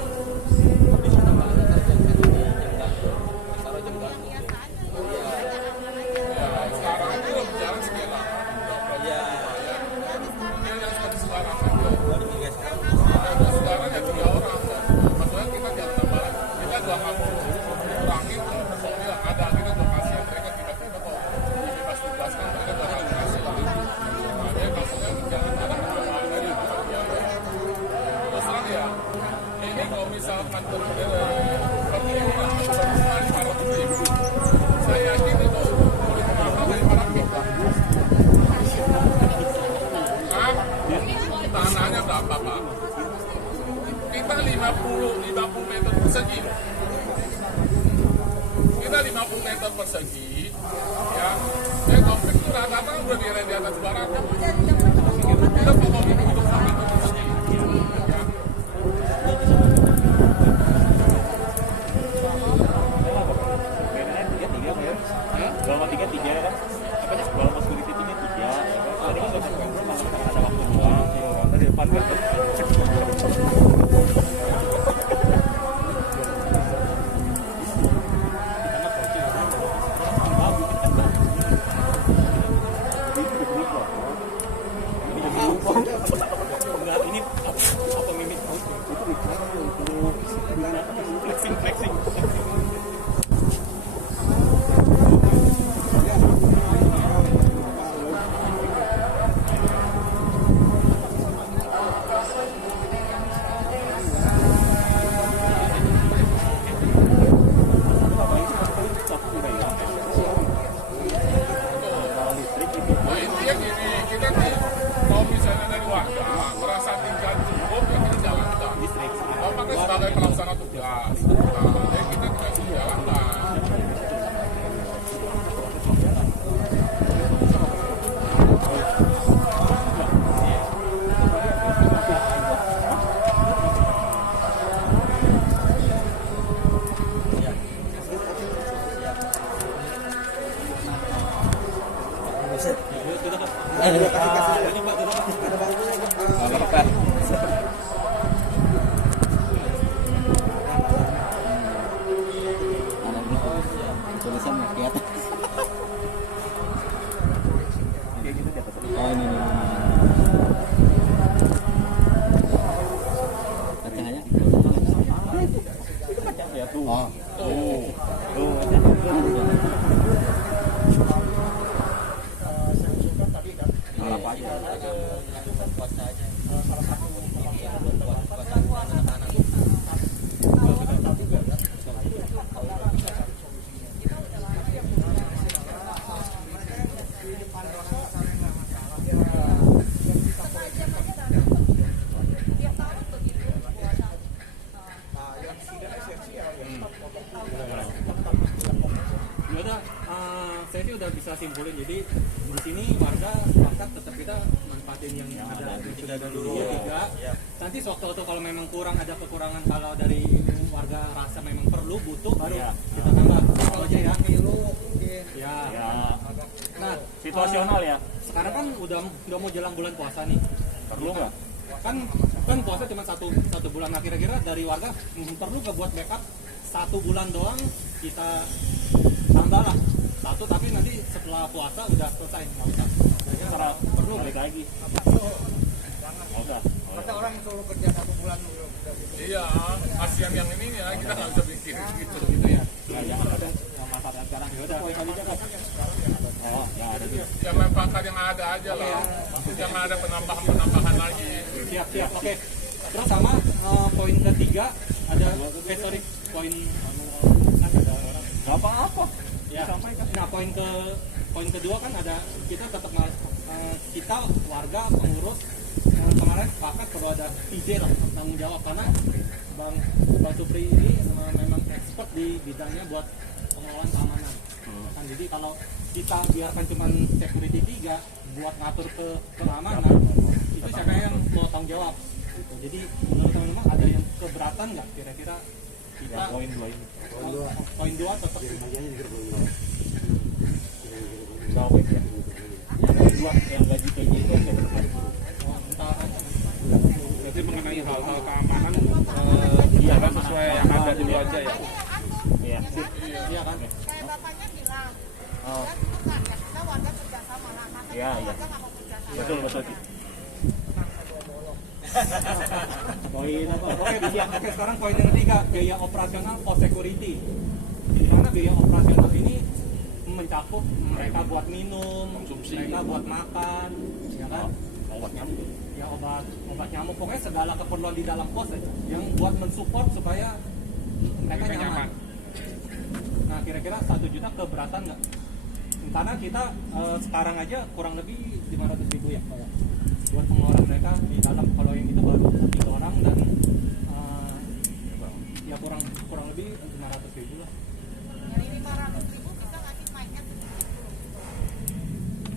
bisa tambah lagi taruh jam 1 di jam gantung, taruh jam gantung. Ya, sekarang itu udah berjalan sekian lama. Iya, Ini yang seperti sekarang aja. kalau dipikir sekarang Kalau sekarang ya 3 orang. Maksudnya kita jangan tambah lagi. Kita juga nggak mau kurangin personil yang ada. Kita juga kasih mereka tiba-tiba kalau dibebas tugaskan mereka bakal kasih lagi. Makanya maksudnya jangan ada tambahan dari biaya. Terus terang ya, ini kalau misalkan berbeda seperti ini, para menteri, saya yakin itu lebih mahal daripada kita. Tanahnya berapa Pak? Kita 50 meter persegi. Kita 50 meter persegi, ya. Konflik itu rata-rata udah di atas barat. Kita mau hidup 1 meter persegi, ya. kan kalau mas security ini 3 ya kan tadi kan dokter Pemro malah ada waktu 2 dari depan kan enggak ini apa mimik itu flexing Nah intinya gini, kita nih kalau misalnya dari warga merasa tinggal cukup ya kita jalankan. Kalau pakai sebagai pelaksana tugas, nah, ya kita tidak jalankan. ya tuh. Apa aja? Udah, saya sih udah bisa simpulin. Jadi di sini warga sepakat tetap kita manfaatin yang ada sudah dulu tiga. Nanti sewaktu-waktu kalau memang kurang ada kekurangan, kalau dari warga rasa memang perlu butuh baru kita tambah. Kalau aja ya. Ya. Nah, Situasional ya. sekarang kan udah mau jelang bulan puasa nih. Perlu nggak? Kan puasa cuma satu bulan. Nah, kira-kira dari warga perlu nggak buat backup 1 bulan doang kita tambah lah satu, tapi nanti setelah puasa udah selesai nggak usah. Karena perlu balik lagi. Nggak usah. Masa orang suruh kerja 1 bulan dulu. Iya, ASEAN yang ini ya kita nggak bisa bikin gitu. Gitu ya. Nah, jangan ada yang manfaatkan sekarang. Ya udah, selanjutnya kan. Oh, yang ada tuh. Ya manfaatkan yang ada aja lah. Jangan ada penambahan lagi. Siap. Oke. Terus sama poin ketiga ada poin Nggak apa-apa. ya. Nah, poin kedua kan ada kita tetap kita warga pengurus kemarin sepakat perlu ada PJ lah, tanggung jawab, karena Bang Supri ini memang expert di bidangnya buat pengelolaan keamanan. Kan jadi kalau kita biarkan cuman security 3 buat ngatur ke keamanan, itu siapa yang mau tanggung jawab gitu. Jadi menurut teman-teman ada yang keberatan nggak kira-kira kita Poin 2 ini. poin 2 tetap Nggak oke ya. Poin 2 yang gaji PJ itu oke. entah Jadi mengenai hal-hal keamanan, jangan sesuai yang ada dulu aja ya. Iya. iya kan. Kayak bapaknya bilang, Oh. kan bukan ya, kita warga kerjasama lah. Masa Iya, kita iya. warga nggak mau kerjasama? Betul. Poin apa? Oke, sekarang poin yang ketiga, biaya operasional cost security. Di mana biaya operasional ini mencakup mereka buat minum, mereka buat makan, ya kan? Obat nyamuk. Ya obat nyamuk, pokoknya segala keperluan di dalam pos aja yang buat mensupport supaya mereka nyaman. Nah, kira-kira 1 juta keberatan nggak? Karena kita sekarang aja kurang lebih 500.000 ya Pak, ya, buat pengeluaran mereka di dalam. Kalau yang itu baru 3 orang dan ya kurang lebih 500.000 lah. Dari 500.000 kita ngasih mainnya sedikit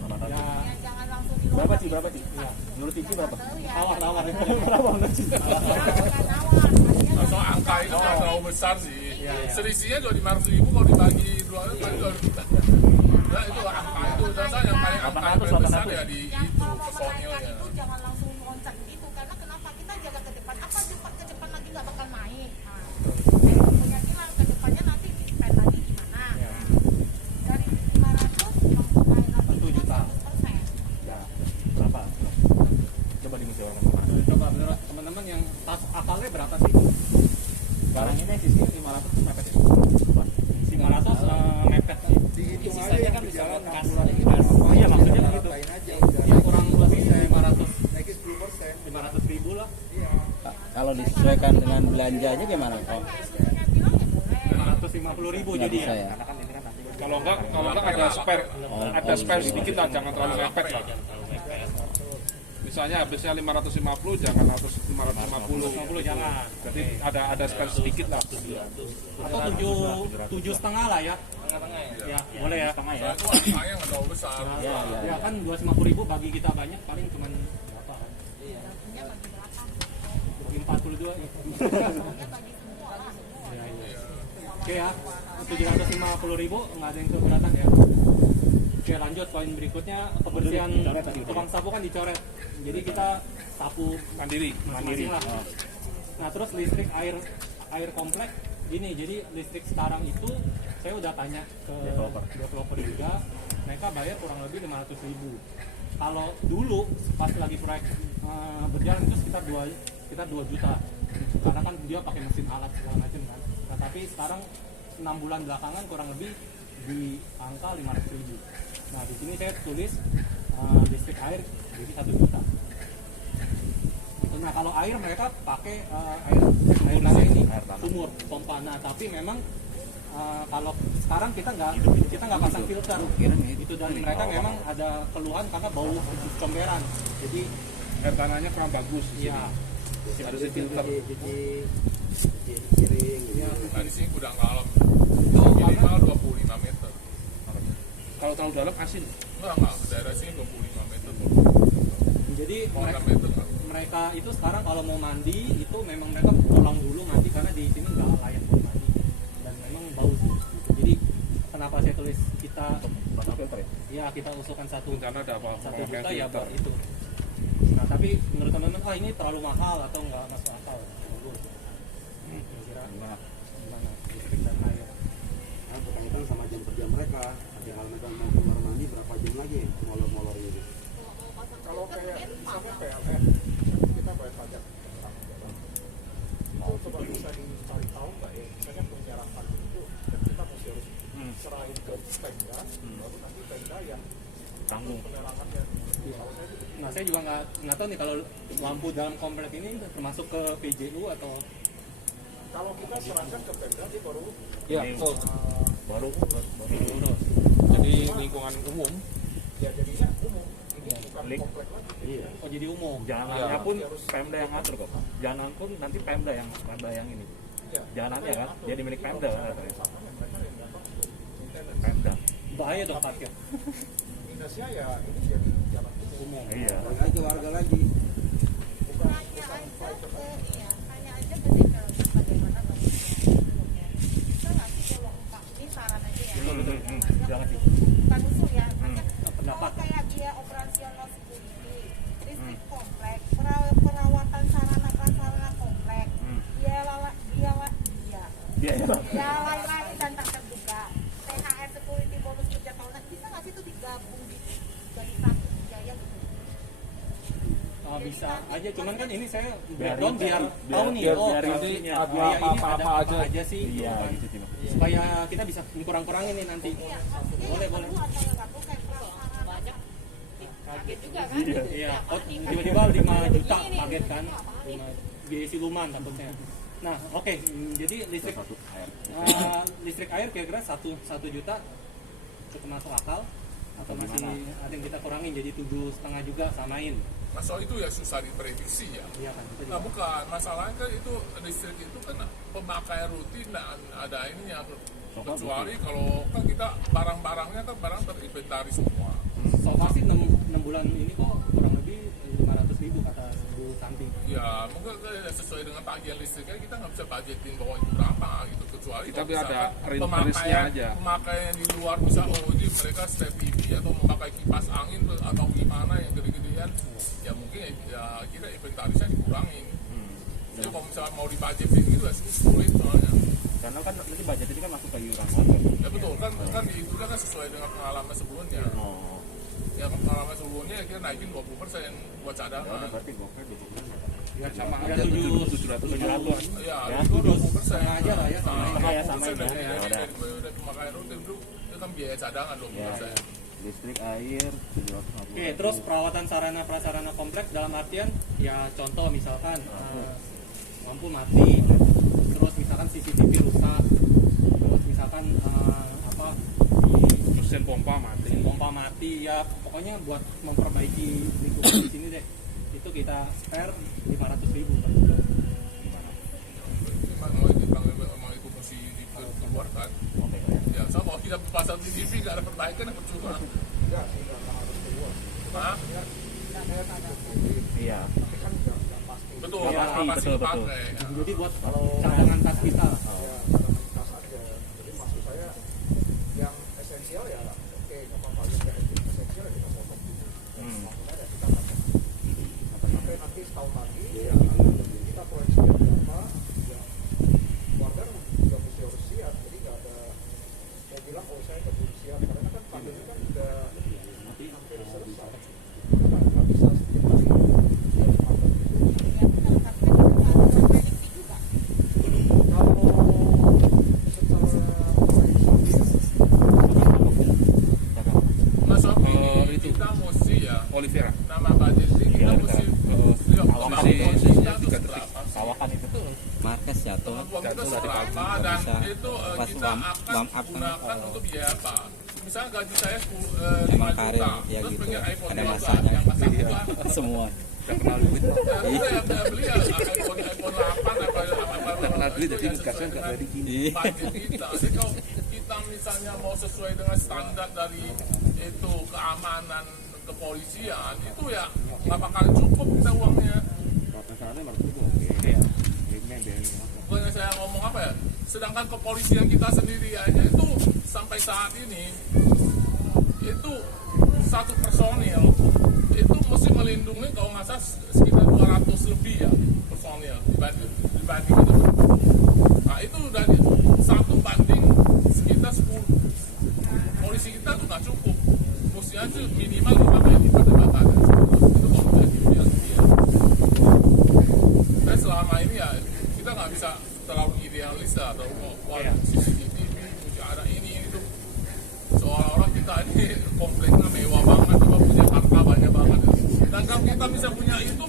dulu. Ya, Ya, jangan langsung di Berapa sih? Iya. Menurut Tiki berapa? tawar Nawar, Soal angka itu nggak terlalu besar sih. Selisihnya 500.000 kalau dibagi 2 kan 2 juta. Nah itu angka ya di yang itu kalau mau menaikkan personilnya. itu jangan langsung loncat gitu, karena kenapa kita jaga ke depan, apa ke depan lagi nggak bakal naik. Nah, saya punya bilang ke depannya nanti spend lagi gimana. Ya. Nah, dari 500 naik lagi 1 juta. 100%. Ya, berapa? Coba dimusyawarahkan sama anak. Coba menurut teman-teman yang tas akalnya berapa sih? Sekarang ini sisi 500 mepet ya. 500 mepet. Dihitung aja Sisanya yang kan di bisa jalan buat 6 kas. bulan ini. Oh iya, maksudnya begitu. Ratain aja udah. Ya kurang lebih 500 Naikin 10%. 500 ribu lah. Iya. Kalau disesuaikan dengan belanjanya gimana Pak? Kayak susunya bilang ya boleh. 550 ribu Nggak jadi bisa ya. ya? Kalau enggak ada spare, ada spare sedikit lah, jangan terlalu mepet lah. Misalnya habisnya 550, jangan 550. 550 jangan. Jadi ada spare sedikit lah. Atau 7,5 lah ya. Ya, boleh ya. Setengah ya. Saya tuh angkanya nggak terlalu besar. Ya kan 250 ribu bagi kita banyak paling cuman berapa kan? Punya bagi berapa? Bagi 42 ya. Pokoknya bagi semua lah. Ya, ya. Oke ya, 750 ribu nggak ada yang keberatan ya. Oke lanjut poin berikutnya, kebersihan Dicoret tadi, tukang sapu kan dicoret. Jadi kita sapu Mandiri. masing-masing lah. Nah terus listrik air komplek gini, jadi listrik sekarang itu saya udah tanya ke developer juga, mereka bayar kurang lebih 500 ribu. Kalau dulu pas lagi proyek berjalan itu sekitar 2 juta, karena kan dia pakai mesin alat segala macam kan. Nah tapi sekarang 6 bulan belakangan kurang lebih di angka 500 ribu. Nah di sini saya tulis listrik air jadi 1 juta. Nah kalau air mereka pakai air ini sumur pompa. Nah tapi memang kalau sekarang kita nggak pasang filter itu, dan mereka memang ada keluhan karena bau comberan. Jadi Air tanahnya kurang bagus. ya Harus di filter. Cuci piring gitu. Nah di sini gudang dalam itu minimal 25 meter. Kalau terlalu dalam asin. Enggak, daerah sini 25 meter. jadi Mau 6 meter nggak? mereka itu sekarang kalau mau mandi itu memang mereka pulang dulu mandi karena di sini nggak layak buat mandi dan memang bau sih gitu. Jadi kenapa saya tulis kita Filter ya. ya kita usulkan satu Bencana ada apa? 1 juta ya buat itu. Nah tapi menurut teman-teman ini terlalu mahal atau nggak masuk akal? Kira-kira gimana listrik dan air? Nah, berkaitan sama jam kerja mereka. Tapi kalau mereka mau keluar mandi berapa jam lagi molor-molor gitu. Kalau kayak misalnya PLN, kita bayar pajak. Itu coba bisa dicari tahu nggak ya? Misalnya penyerapan itu dan kita mesti harus serahin ke Pemda, baru nanti Pemda yang Tanggung. penerangannya. Nah saya juga nggak tahu nih kalau lampu dalam komplek ini termasuk ke PJU atau Kalau kita serahkan ke Pemda, dia baru Ya, betul. Baru urus. Jadi lingkungan umum. ya jadinya umum. Ini bukan Link. komplek lagi. Iya. Oh jadi umum. jalanannya pun Pemda yang ngatur kok. Jalan pun nanti Pemda yang ini. Iya. Jalannya kan jadi milik Pemda kan. Makanya mereka yang dapat maintenance. Pemda. Bahaya dong parkir. Minusnya ya ini jadi jalan umum. Iya. Balik lagi ke warga lagi. Bukan Tanya aja ke tanya aja ke developer bagaimana bagusnya. Bisa nggak sih kalau ini saran aja ya. Betul. Jangan sih. Bukan usul ya. Maksudnya Pendapat. kalau kayak biaya operasional security, listrik komplek, perawatan sarana prasarana komplek, biaya lain dan tak terduga, THR security bonus kerja tahunan, bisa nggak sih itu digabung jadi satu biaya gitu? Oh, bisa aja, cuman kan ini saya Biar breakdown biar biar- tahu nih, biar- oh biar nanti isinya biaya ada ini ada apa-apa apa aja. aja sih, Iya, kan. gitu sih. Mas. Supaya kita bisa kurang-kurangin nih nanti. Iya, maksudnya Boleh, yang boleh. perlu atau yang nggak perlu kayak prasarana banyak kaget juga kan Iya, oh, tiba-tiba 5 juta kaget kan, biaya siluman takutnya. Nah, oke, jadi listrik listrik air kira-kira 1 juta cukup masuk akal atau masih ada yang kita kurangin jadi 7,5 juga samain. masalah itu ya susah diprediksi ya. Iya kan, kita Nah juga. bukan, masalahnya kan itu listrik itu kan pemakaian rutin dan ada ininya, kecuali kalau kan kita barang-barangnya kan barang terinventaris semua. So far sih 6 bulan ini kok kurang lebih 500 ribu kata Bu Santi. Ya mungkin sesuai dengan tagihan listriknya, kita nggak bisa budgetin bahwa itu berapa gitu, kecuali Tapi kalau ada misalkan listnya aja. pemakaian di luar bisa ini mereka step TV atau memakai kipas angin atau gimana yang gede-gedean, ya mungkin ya kita inventarisnya dikurangin. Jadi kalau misalnya mau dibudgetin gitu ya sulit soalnya. Karena kan nanti budget ini kan masuk ke iuran hotel. Ya betul kan itu kan sesuai dengan pengalaman sebelumnya. Oh. Ya pengalaman sebelumnya ya kita naikin 20% buat Ya cadangan. udah berarti gokil 20%. Ya sama Ya, aja 700. Ya, Ya, itu 20% aja lah ya, sama aja. Ya, sama aja. dari Ya, udah. dari pemakaian rutin itu kan biaya cadangan 20%. Ya, listrik, air 750. Oke, terus perawatan sarana prasarana kompleks dalam artian ya contoh misalkan lampu mati, terus misalkan CCTV rusak, terus misalkan mesin pompa mati. pompa mati, ya pokoknya buat memperbaiki lingkungan di sini deh. Itu kita spare 500.000 per bulan. Emang itu mesti dikeluarkan. Oke. Ya, sama kalau kita pasang TV nggak ada perbaikan ya percuma. Enggak sih, enggak harus keluar. Hah? Iya. Tapi kan enggak pasti. Betul, Ya, pasti betul. dipakai. Ya. Jadi buat cadangan tas kita. Ya, tas aja. Jadi maksud saya yang esensial ya oke, nggak apa-apa. Yang esensial ya kita potong dulu. Maksudnya ya kita potong. Sampai nanti setahun lagi ya kita proyeksikan berapa, ya warga juga mesti harus siap. Jadi nggak ada mau bilang oh saya nggak belum siap karena kan pandemi kan udah hampir selesai. Kita nggak bisa setiap hari siap pandemi. Masuk kita mesti ya Olivera. nama budgeting kita mesti lihat posisi kita tuh seberapa. Kawakan itu tuh. Marques jatuh. Kemampuan kita Jatuh dari seberapa pagi. dan Bisa itu pas kita warm akan up kan. gunakan untuk biaya apa. Misalnya gaji saya 5 Emang juta, karir ya terus gitu, pengen iPhone ada 12 masanya. yang masak gua. Semua. Udah kenal duit. Ya, kita yang beli ya iPhone 8 apa Udah kenal duit jadi dikasih nggak dari gini. Iya. budget kita. Jadi kalau kita misalnya mau sesuai dengan standar dari itu keamanan kepolisian itu ya nggak bakal cukup kita uangnya. Bukannya saya ngomong apa ya, sedangkan kepolisian kita sendiri aja itu sampai saat ini itu satu personil itu mesti melindungi kalau nggak salah sekitar 200 lebih ya personil dibanding itu. Nah itu udah satu banding sekitar 10. Polisi kita tuh nggak cukup, mesti aja minimal 5 kali lipat jabatan. Itu kalau udah dibilang dia. Nah selama ini ya kita nggak bisa terlalu idealis lah atau wah CCTV mesti ada ini itu. Seolah-olah kita ini kompleknya mewah banget atau punya harta banyak banget. Dan kalau kita bisa punya itu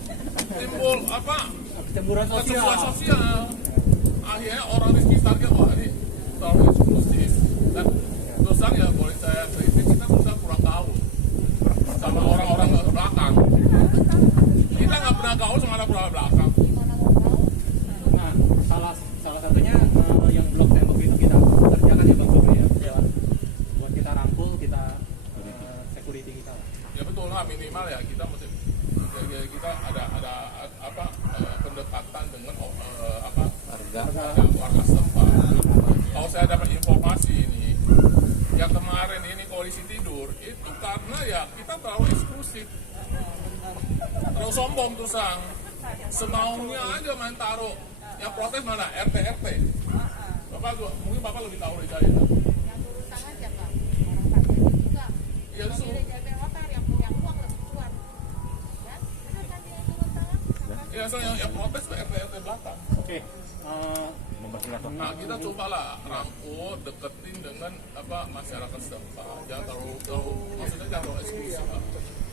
timbul apa? Kecemburuan Kecemburuan sosial. sosial. Akhirnya orang di sekitarnya wah ini terlalu eksklusif. Dan terus terang ya boleh saya kritik kita bisa kurang tahu sama orang-orang belakang. Kita nggak pernah tahu sama orang belakang. Nah, salah satunya yang blok tembok itu kita kerjakan ya Bang Sobri ya. Buat kita rangkul, kita security kita. Ya betul lah minimal ya kita mesti kita ada apa pendekatan dengan Harga. warga setempat. Kalau saya dapat informasi ini yang kemarin ini polisi tidur itu karena ya kita terlalu eksklusif, terlalu sombong terusang, semaunya aja main taruh. Yang protes mana RT. Bapak mungkin bapak lebih tahu dari saya. Yang urusan aja Pak, orang parkir juga. Ya itu Jadi motor yang punya uang lebih kuat. Ya, benar kan dia itu masalah? ya so yang protes ke RT belakang. Oke. Mempersilakan. Nah kita cobalah rangkul, deketin dengan apa masyarakat setempat. Jangan terlalu maksudnya jangan terlalu eksklusif. Lah.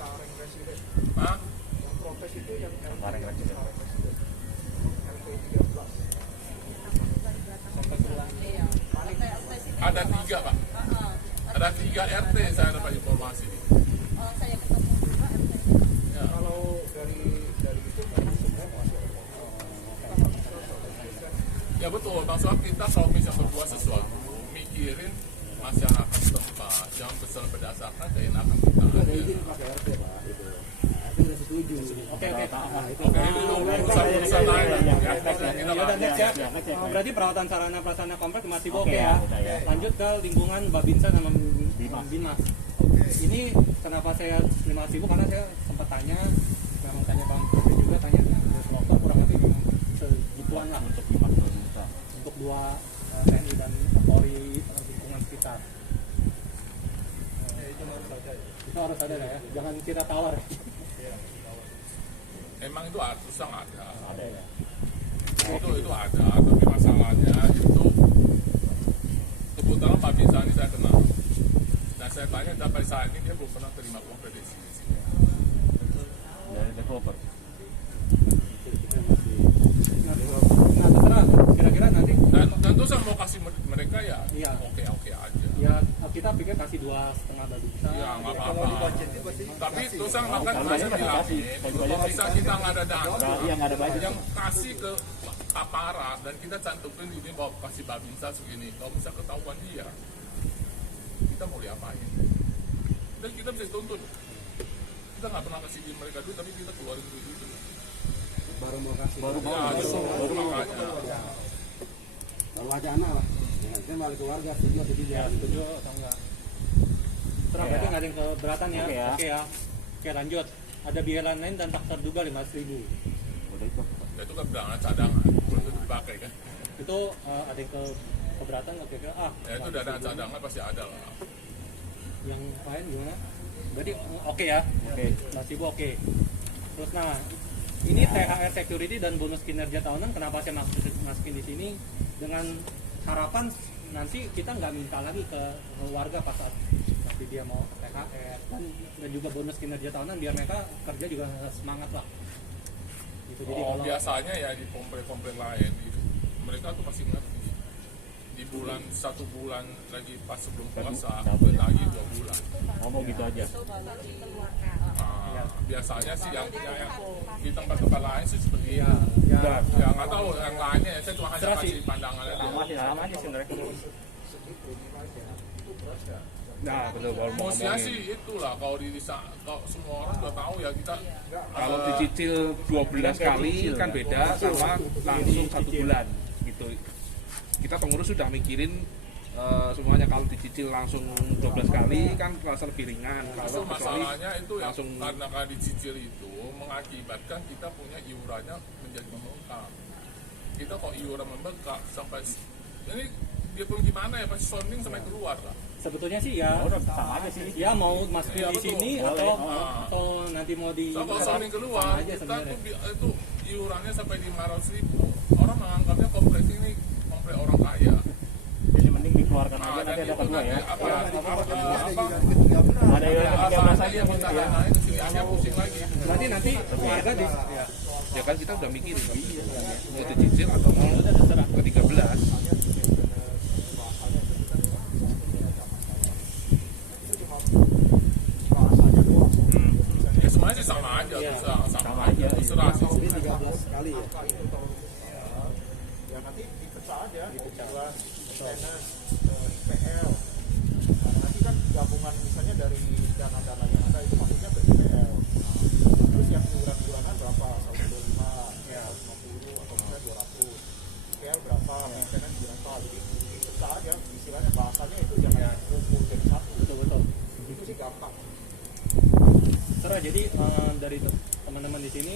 Kareng residen. Hah? Yang protes itu yang Kareng residen. LP 13. Iya. Ada 3 pak. Ada 3 RT saya dapat informasi. Saya ketemu juga RT. Ya. Kalau dari itu kan semua masuk. Ya betul, maksudnya kita kalau misalnya berbuat sesuatu, mikirin masyarakat setempat, jangan besar berdasarkan keenakan kita aja. Pakai RT Pak itu. Itu udah setuju. Oke. Oke, itu urusan lain. Ya. next ya. ngecek. Berarti perawatan sarana prasarana komplek masih oke Oke, ya. udah ya. Lanjut ke lingkungan Babinsa sama Bimas. Ini kenapa saya 5.000 karena saya sempat tanya, memang tanya Bang Kopi juga, tanya dokter kurang lebih memang segituan lah Untuk Bimas Babinsa. untuk dua TNI dan Polri lingkungan sekitar. Itu harus ada ya, jangan kita tawar. Emang itu harusnya ada. Ada ya. Itu ada, tapi masalahnya itu kebetulan Pak Bisa ini saya kenal. Dan saya tanya sampai saat ini dia belum pernah terima uang dari sini. Dari developer. Nah terserah, kira-kira nanti Dan terus saya mau kasih mereka ya Iya. oke aja. ya kita pikir kasih 2,5 Babinsa. Ya nggak Kalau apa-apa. dibudgetin pasti Tapi kasih. terus saya makan Kalau saya banyak bilang, kasih. kalau bisa kita nggak ada dana, Iya nggak ada budget. yang kasih ke aparat dan kita cantumin ini bahwa kasih Babinsa segini. Kalau bisa ketahuan dia, kita mau diapain? Dan kita bisa tuntut. Kita nggak pernah kasih mereka duit, tapi kita keluarin duit itu. Baru mau kasih. Baru mau Ya, kasih. baru makanya. Baru wacana lah. Ya, kita balik keluarga setuju atau Ya tidak? setuju atau enggak? Terserah, Oke berarti ya. nggak ada yang keberatan ya. Oke ya. Oke lanjut. Ada biaya lain dan tak terduga 5.000. Udah itu. Ya, itu kan cadangan, belum tentu dipakai kan. Itu ada yang keberatan nggak kira-kira? Ya itu dana cadangan pasti ada lah. Yang lain gimana? Berarti oke ya. Oke. 5.000 oke. Terus nah, ini THR security dan bonus kinerja tahunan kenapa saya masukin di sini dengan harapan nanti kita nggak minta lagi ke warga pas saat nanti dia mau THR dan juga bonus kinerja tahunan biar mereka kerja juga semangat lah. Gitu. Jadi Oh, kalau biasanya ya di komplek-komplek lain mereka tuh pasti ngerti. Di bulan 1 bulan lagi pas sebelum puasa, Dapat. lagi 2 bulan. Ngomong gitu aja. Itu baru dikeluarkan. Biasanya sih yang di tempat-tempat lain sih seperti ya, itu. ya, Ya nggak tahu yang lainnya, saya cuma hanya Serah sih. kasih pandangannya aja. Sama aja sih mereka. Nah, betul kalau mau Mestinya ngomongin. sih itulah kalau kalau semua orang udah tahu ya kita Kalau dicicil 12 kali kan beda sama langsung 1 bulan gitu. Kita pengurus sudah mikirin semuanya kalau dicicil langsung 12 kali kan terasa lebih ringan. itu Kalau kecuali masalahnya itu yang langsung karena dicicil itu mengakibatkan kita punya iurannya menjadi membengkak. Kita kok iuran membengkak sampai ini dia pun gimana ya pasti sounding sampai keluar lah. sebetulnya sih ya. Udah sama aja sih. Ya mau masukin Iya, di betul. sini Boleh. atau nanti mau di So, kalau sounding keluar, sama aja kita sebenarnya. tuh itu iurannya sampai 500.000. Orang menganggapnya komplek ini komplek orang kaya. Jadi mending dikeluarkan aja Nah, nanti dan ada itu kedua nanti ya. apa? Ada yang Apa 13 aja yang kita naik kesini aja pusing lagi. Berarti nanti warga di ya kan kita udah mikirin mau dicicil atau mau ke 13. Ya semuanya sih sama aja, Iya. sama aja. Terserah sih. Ini 13 kali ya. Ya nanti dipecah aja, kebetulan tenan, PL. Nah, nanti kan gabungan misalnya dari dana-dana yang ada itu maksudnya ke PL. Terus yang iuran-iuranan berapa? 125, 150 atau misalnya 200. PL berapa? Maintenance berapa? Jadi dipecah aja, istilahnya bahasanya itu jangan kumpul jadi satu. betul-betul. Itu sih gampang. Terus jadi dari teman-teman di sini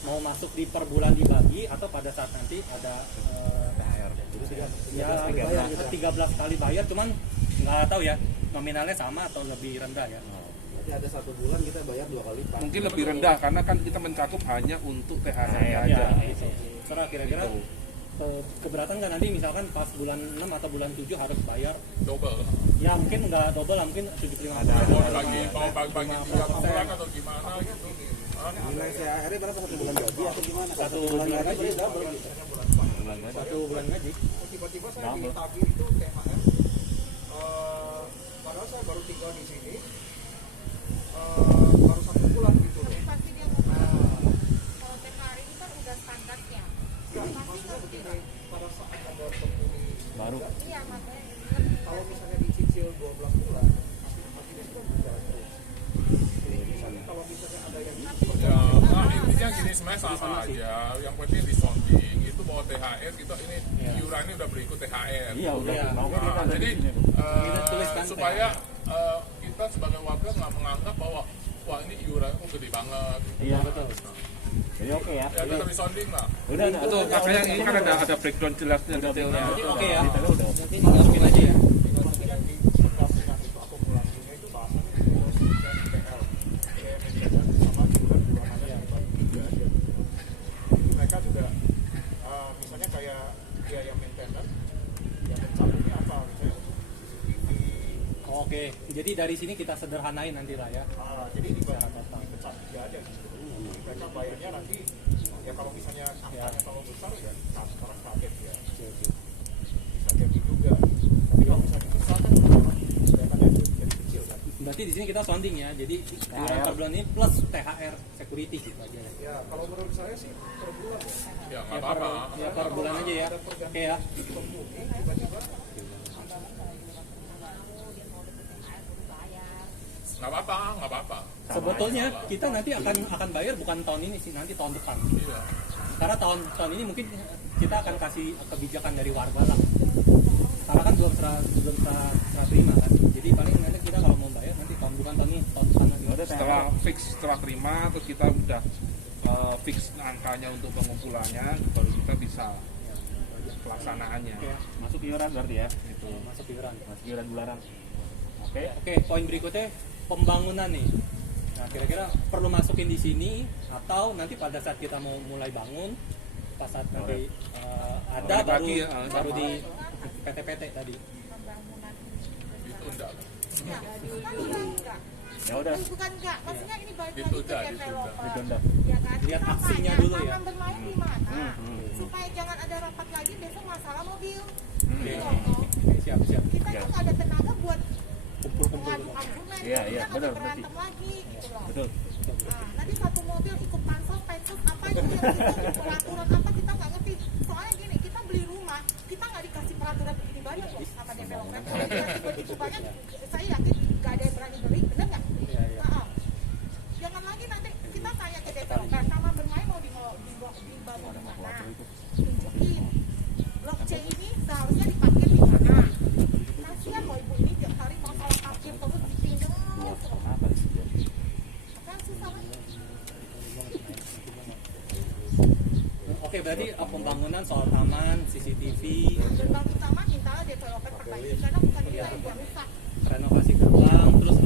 mau masuk di per bulan dibagi atau pada saat nanti ada THR. ya 13 kali bayar cuman nggak tahu ya nominalnya sama atau lebih rendah ya. Berarti ada 1 bulan kita bayar 2 kali lipat. Mungkin lebih rendah karena kan kita mencakup hanya untuk THR Ya, aja. itu. Terus kira-kira keberatan nggak nanti misalkan pas bulan 6 atau bulan 7 harus bayar Double. ya mungkin nggak double lah mungkin 75 Mau bagi 3 bulan atau gimana gitu. Nilai THR berapa 1 bulan gaji atau gimana? 1 bulan gaji double. 1 bulan gaji. Tiba-tiba saya ditagih itu THR. Padahal saya baru tinggal di sini. Baru 1 bulan gitu loh. Pasti dia mau kalau THR ini kan udah standarnya. Maksudnya begini, pada saat ada penghuni Baru. Iya makanya kalau misalnya dicicil 12 bulan pasti dia kan berjalan terus. Jadi misalnya kalau misalnya ada yang Ya, nah, intinya gini sebenarnya sama aja. Yang penting di sounding itu bahwa THR kita ini iurannya udah berikut THR. Iya, udah. Iya. Mau Nah, kita dari jadi sini tuh. Kita tuliskan supaya kita sebagai warga nggak menganggap bahwa wah ini iuran gede banget. Iya. Betul. Jadi oke ya. Ya kita resounding lah. Udah, Betul, makanya ini kan ada breakdown jelasnya detailnya. Jadi oke ya. Detailnya udah. Nanti masukin aja ya. akumulasinya itu bahasanya SPL, sama iuran bulanan yang juga ada. Jadi mereka juga misalnya kayak biaya maintenance yang mencapainya apa misalnya CCTV, Oke, jadi dari sini kita sederhanain nanti lah ya. jadi dipecah tiga aja gitu. Jadi mereka bayarnya nanti ya kalau misalnya angkanya terlalu besar ya sekarang kaget ya bisa jadi juga. Tapi kalau misalnya besar kan bayarnya jadi kecil kan. Berarti di sini kita sounding ya. Jadi iuran per bulan ini plus THR security gitu aja. Ya kalau menurut saya sih per bulan ya. Ya Ya nggak per, apa-apa. ya per bulan aja ya. Oke ya. Pembunuh tiba-tiba Nggak apa-apa. Sebetulnya kita nanti akan bayar bukan tahun ini sih, nanti tahun depan. Iya. Karena tahun ini mungkin kita akan kasih kebijakan dari warga lah. Karena kan belum serah terima kan. Jadi paling nanti kita kalau mau bayar nanti bukan tahun ini, tahun depan lagi. Udah Setelah terima terus kita udah fix angkanya untuk pengumpulannya, baru kita bisa pelaksanaannya. Oke, masuk iuran berarti ya. Itu masuk iuran. masuk iuran bulanan. Oke. Oke, poin berikutnya pembangunan nih. Nah, kira-kira perlu masukin di sini atau nanti pada saat kita mau mulai bangun, pas saat nanti ada Balik baru lagi ya, baru di PT-PT tadi. Itu enggak. Ya, kan enggak. Ya udah. Bukan enggak, maksudnya ini balik lagi ke Ditunda. developer. Ditunda. Ya kan? Lihat Kita aksinya tanya dulu ya. taman bermain di mana? Supaya jangan ada rapat lagi besok masalah mobil. Oke. Gitu. Oke, siap. Kita tuh nggak ada tenaga buat Kumpul-kumpul. mengadu argumen. Iya, kita iya, nggak benar, bisa berantem lagi gitu loh. Betul. Nah, nanti satu mobil ikut pansos, pensus apa itu yang itu peraturan apa kita nggak ngerti. Soalnya gini, kita beli rumah, kita nggak dikasih peraturan begini banyak loh sama developer. Begitu banyak, saya yakin nggak ada yang berani beli, bener nggak? Iya, iya. Nah, jangan lagi nanti kita tanya ke developer, taman bermain mau dibangun di mana? Tunjukin. Blok C ini seharusnya diparkir di mana? Kasihan loh ibu ini tiap hari masalah parkir terus dipindah terus. Kan susah kan? Oke, berarti pembangunan soal taman, CCTV, Gerbang utama minta developer perbaiki karena bukan kita yang buat rusak. renovasi gerbang, terus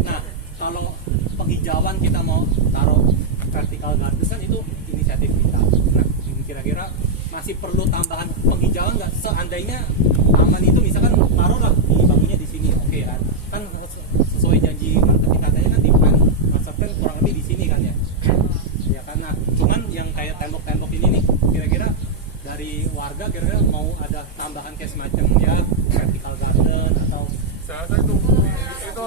nah kalau penghijauan kita mau taruh vertical gardens kan itu inisiatif kita. Nah, kira-kira masih perlu tambahan penghijauan nggak? Seandainya taman itu misalkan taruhlah dibangunnya di sini, oke kan sesuai janji marketing katanya kan di plan konsepnya kurang lebih di sini kan ya. Ya kan, nah cuman yang kayak tembok-tembok ini nih, kira-kira dari warga kira-kira mau ada tambahan kayak semacam ya vertical garden atau Saya rasa itu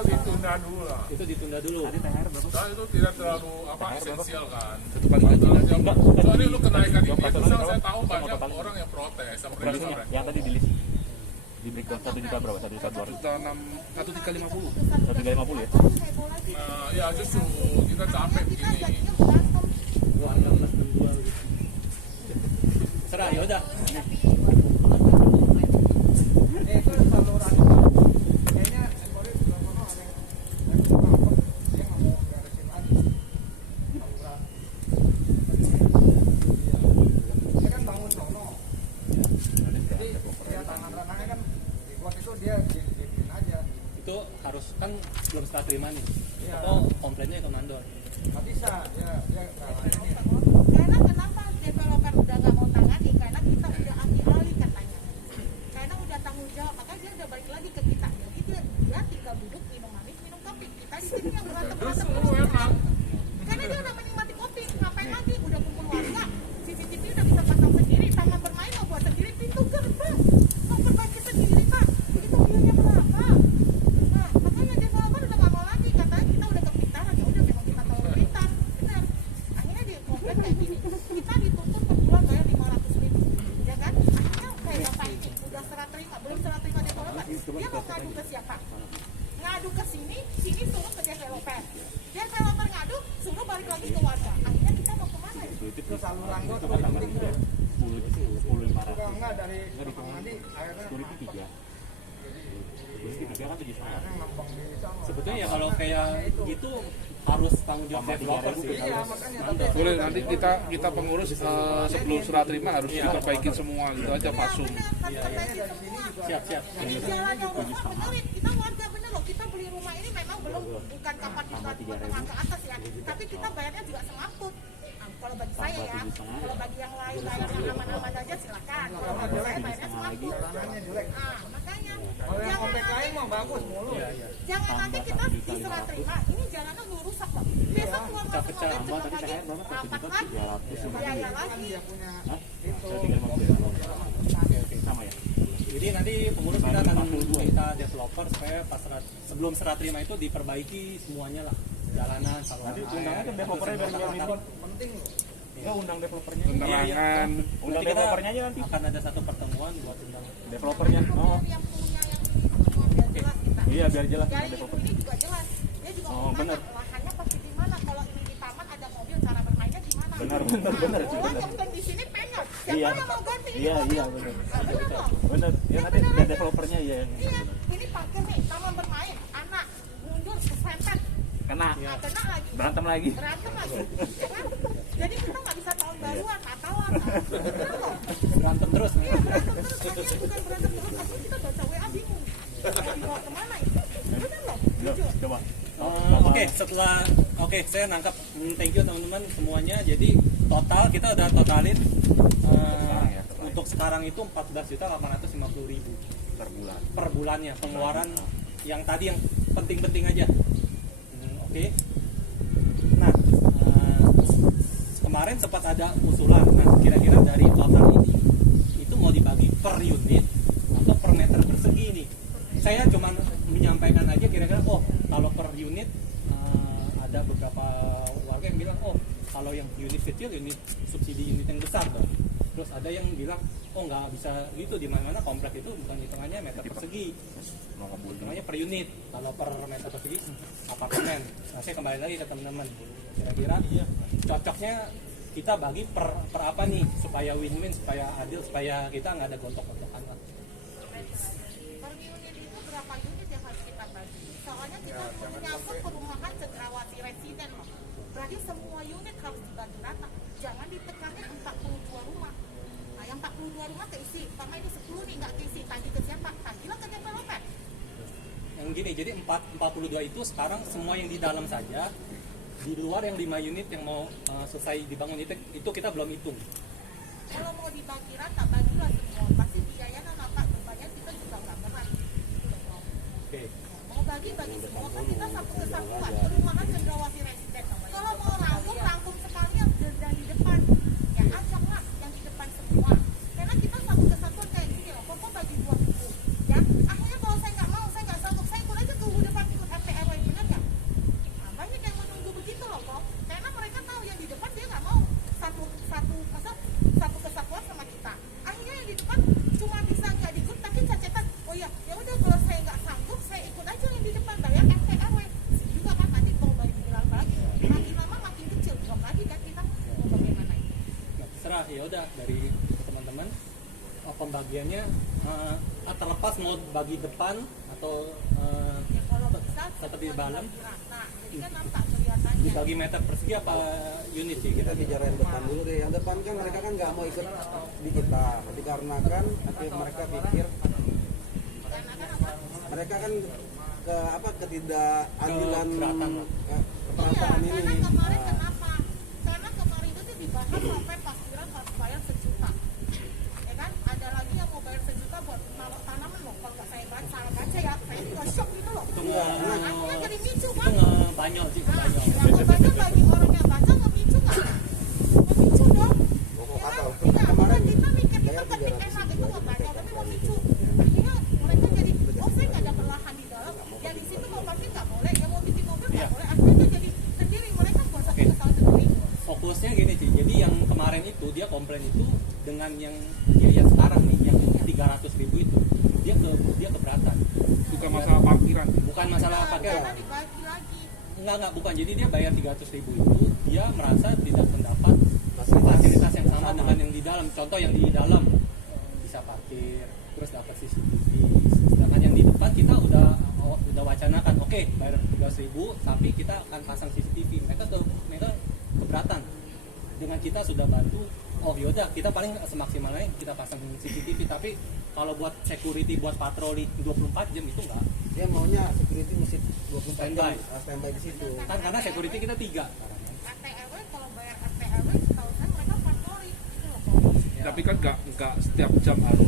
ditunda dulu lah. itu ditunda dulu. Tadi THR berapa? Soalnya itu tidak terlalu esensial kan. Ketupat lagi. Soalnya lu kenaikan ini, misal saya tahu banyak orang yang protes sama Berarti mereka. yang tadi di list di breakdown 1 juta berapa? 1 juta 200. 1350. 1.350 ya? Nah, ya justru kita capek Kita begini. gajinya berantem. 1662 gitu. Serah ya udah. itu saluran kayaknya kemarin di sana ada yang ngomong dia nggak mau beresin lagi saluran dia kan bangun sono jadi ya tangan-tangannya kan dibuat itu dia bikin aja Itu harus kan belum setelah terima nih. Iya. Atau komplainnya ke mandor. nggak bisa dia ini Karena kenapa developer udah nggak mau tangani? Karena kita udah ahli-ahli katanya. Karena udah tanggung jawab, maka dia udah balik lagi ke kita. Jadi dia tinggal duduk minum manis, minum kopi. Kita di sini yang berantem-berantem terus. Emang Karena dia udah menikmati kopi, ngapain lagi? Udah kumpul warga, CCTV udah bisa pasang sendiri, taman bermain mau buat sendiri, pintu gerbang mau perbaiki sendiri pak. Itu biayanya berapa? Nah, makanya developer udah nggak mau lagi, katanya kita udah kepintaran, ya udah memang kita tahu pintar, benar. Akhirnya di komplek kayak gini, kita dituntut per bulan bayar 500.000, ya kan? Akhirnya kayak bapak ini udah serah terima, belum serah terima developer, dia mau ngadu ke siapa? Ngadu ke sini, sini suruh ke developer. Developer ngadu, suruh balik lagi ke warga. Akhirnya kita mau kemana? itu Terus saluran gua itu tuh tambah penting 10.500. Kalau enggak dari Enggak kamar mandi airnya 10.300. 10.300 kan 7 setengah. airnya ngambang di sana. Sebetulnya ya kalau kayak gitu harus tanggung jawab Tambah developer 3.000 sih. Iya, Harus makanya mandor. Boleh nanti kita pengurus sebelum serah terima harus diperbaikin semua gitu aja pasung. Siap, siap. Ini jalan yang rusak benerin. Kita warga bener loh. Kita beli rumah ini memang belum bukan kapasitas menengah ke atas ya. Tapi kita bayarnya juga semaput. Kalau bagi saya ya, kalau bagi yang lain bayar yang aman-aman aja silakan. Kalau bagi saya bayarnya semaput. Jalanannya jelek. Makanya Kalau yang komplek lain mah bagus mulu. jangan nanti kita diserah terima. Ini jalannya udah rusak loh. Besok keluar masuk mobil Tambah tadi lagi, THR berapa? 1 rapat juta lagi, 300. biaya lagi. Dia punya Hah? itu. 350. Sama ya? Jadi nanti pengurus kita akan minta developer supaya pas sebelum serah terima itu diperbaiki semuanya lah, jalanan, saluran Nanti air, undang aja developernya biar atau ngikut. Penting loh. Enggak undang developernya. Penerangan. Undang Nanti kita developernya aja nanti. akan ada satu pertemuan buat undang. Developernya. Oh, Yang punya yang ini semua biar jelas kita. iya biar jelas Jadi undang developer. ini juga jelas. Dia juga Oh, mau tanya bener. lahannya pasti di mana. Kalau ini di taman ada mobil, cara bermainnya gimana? Benar. Bola yang di sini penyot. Siapa Iya. yang mau ganti ini Iya, mobil? iya benar. Bener loh. Benar. Ya nanti biar developernya ya yang Iya, ini parkir nih, taman bermain, anak mundur keserempet, kena. kena lagi, Berantem lagi. berantem lagi, ya kan? Jadi kita nggak bisa tahun baruan, Natalan, bener loh. Berantem terus. Iya berantem terus, lagi bukan berantem terus, tapi kita baca WA bingung, mau dibawa kemana itu? Bener loh, jujur. Coba. Oke, saya nangkap. Thank you teman-teman semuanya. Jadi total kita udah totalin untuk sekarang itu 14.850.000 Per bulan. per bulannya pengeluaran yang tadi yang penting-penting aja. Oke. Nah, kemarin sempat ada usulan. Nah, kira-kira dari total ini itu mau dibagi per unit atau per meter persegi nih. Saya cuma menyampaikan aja kira-kira kalau per unit ada beberapa warga yang bilang kalau yang unit kecil unit subsidi unit yang besar tuh. Terus ada yang bilang nggak bisa gitu, di mana-mana komplek itu bukan hitungannya meter persegi, hitungannya per unit. Kalau per meter persegi apartemen. Nah, saya kembali lagi ke teman-teman, kira-kira cocoknya kita bagi per apa nih supaya win-win, supaya adil, supaya kita nggak ada gontok-gontokan lah. Per unit itu berapa unit yang harus kita bagi? Soalnya kita punya pun perumahan cendrawasih residen loh. Berarti semua unit harus dibagi rata. Jangan ditekanin 42 rumah. Nah, yang 42 rumah keisi, karena itu 10 nih nggak keisi. Tagih ke siapa? Tagihlah ke developer. Yang gini, jadi 42 itu sekarang semua yang di dalam saja, di luar yang 5 unit yang mau selesai dibangun itu kita belum hitung. Kalau mau dibagi rata, bagilah semua. Pasti biayanya apa? Bebannya kita juga nggak berat. Oke. Mau bagi semua kan kita satu kesatuan. Perumahan cendrawasih residen. Kalau mau rangkum sekalian dari di depan. Ya ajaklah yang di depan semua. Karena kita satu kesatuan kayak gini loh. Pokok bagi 2 buku. Ya, akhirnya kalau saya nggak mau, saya nggak sanggup, saya ikut aja ke depan ikut RT RW, bener nggak? Nah, banyak yang menunggu begitu loh kok. Karena mereka tahu yang di depan dia nggak mau satu kesatuan sama kita. Akhirnya yang di depan cuma bisa nggak diikut tapi cacetan. Oh ya udah kalau saya nggak sanggup saya ikut aja yang di depan bayar RT RW. Juga kan nanti kalau balik bilang lagi makin lama makin kecil belum lagi kan kita mau bagaimana ini. Nah, terserah ya udah dari teman-teman pembagiannya terlepas mau bagi depan atau Ya kalau bisa tetap di dalam. bagi rata. Jadi kan nampak kelihatannya. Dibagi meter persegi apa unit sih Kita kita? bicara yang depan dulu deh. Yang depan kan mereka kan nggak mau ikut di kita, dikarenakan mereka pikir Karena kan apa? mereka kan ketidakadilan Keberatan. keberatan ini. Karena kemarin Nah, kenapa? Karena kemarin itu tuh dibahas sampai parkiran harus bayar 1 juta. Ya kan? Ada lagi yang mau bayar 1 juta buat nawak tanaman loh. Kalau nggak saya baca ya, saya juga shock gitu loh. Itu Nah, akhirnya jadi micu kan? ngebanyol sih, ngebanyol. Yang membaca bagi orang yang baca memicu nggak? Memicu dong. pokok Ya apa? kan? Iya, Kemarin kita mikir kita bayar ketik 300 enak itu ngebanyol, tapi memicu. Akhirnya mereka jadi, saya nggak ada perlahan di dalam. Yang di situ mau parkir nggak boleh, yang mau bikin mobil nggak boleh. Akhirnya jadi sendiri, mereka buat satu kesalahan sendiri. Fokusnya gini sih, jadi yang kemarin itu dia komplain itu dengan yang biaya sekarang nih yang 300.000 itu dia keberatan. Bukan masalah parkiran. Bukan masalah pakai. Karena dibagi lagi. Enggak, bukan. Jadi dia bayar 300.000 itu dia merasa tidak mendapat fasilitas yang sama dengan yang di dalam. Contoh yang di dalam bisa parkir, terus dapat CCTV. Sedangkan yang di depan kita udah wacanakan, oke, bayar 13.000 tapi kita akan pasang CCTV. Mereka keberatan. Dengan kita sudah bantu, oh yaudah kita paling semaksimalnya kita pasang CCTV, tapi kalau buat security, buat patroli 24 jam itu enggak. Dia maunya security mesti 24 Standby. jam standby di situ. Kan karena security kita 3. RT/RW kalau bayar RT/RW setahu saya mereka patroli gitu loh Pak. Tapi kan nggak setiap jam harus.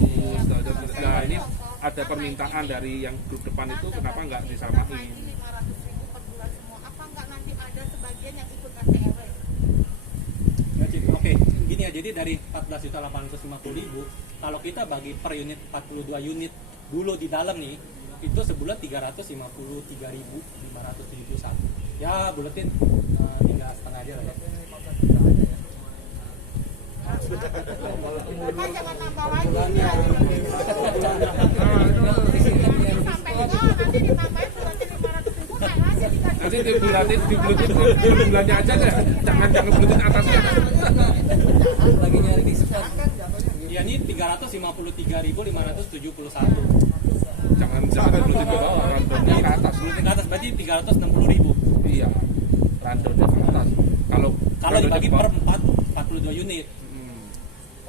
Nah ini ada permintaan dari yang grup depan itu kenapa nggak disamain? 500.000 per bulan semua. Apa enggak nanti ada sebagian yang ikut RT/RW? Oke, gini ya, jadi dari 14.850.000 kalau kita bagi per unit 42 unit dulu di dalam nih, itu sebulan 353.571. Ya buletin 3,5 aja lah ya. Bapak jangan nambah lagi. Sampai nanti ditambahin bulannya 500.000 naik lagi dikasih. Nanti dibulutin bulannya aja deh, jangan bulutin atasnya. Lagi nyari diskon. Ya ini 353.571. Jangan bulutin ke bawah, randonnya ke atas. Buletin ke atas berarti 360.000. Iya, randonnya ke atas. Kalau dibagi per 42 unit.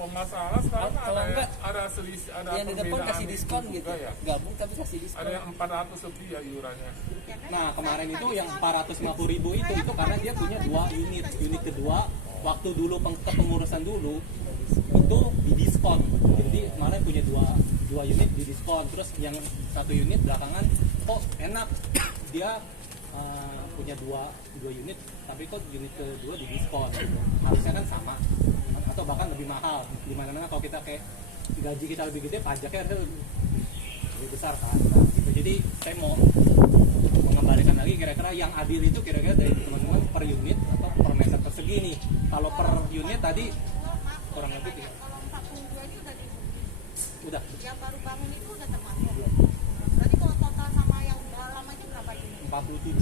Oh nggak salah sekarang Kalau ada enggak, ada selisih, ada yang di depan perbedaan kasih itu diskon juga gitu. ya. Gabung tapi kasih diskon. Ada yang 400 lebih ya iurannya. Nah kemarin itu yang 450.000 itu karena dia punya 2 unit. Unit kedua waktu dulu kepengurusan dulu itu didiskon. Jadi kemarin punya dua unit didiskon. Terus yang 1 unit belakangan kok enak dia punya dua unit tapi kok unit kedua didiskon gitu. Harusnya kan sama atau bahkan lebih mahal. Dimana kalau kita kayak gaji kita lebih gede pajaknya ada lebih besar kan. Nah, gitu. Jadi saya mau mengembalikan lagi kira-kira yang adil itu kira-kira dari teman-teman per unit atau per meter persegi nih. Kalau per unit tadi kurang lebih ya. Kalau 42 ini udah Udah yang baru bangun itu udah termasuk. Berarti kalau total sama yang udah lama itu berapa ini? 47.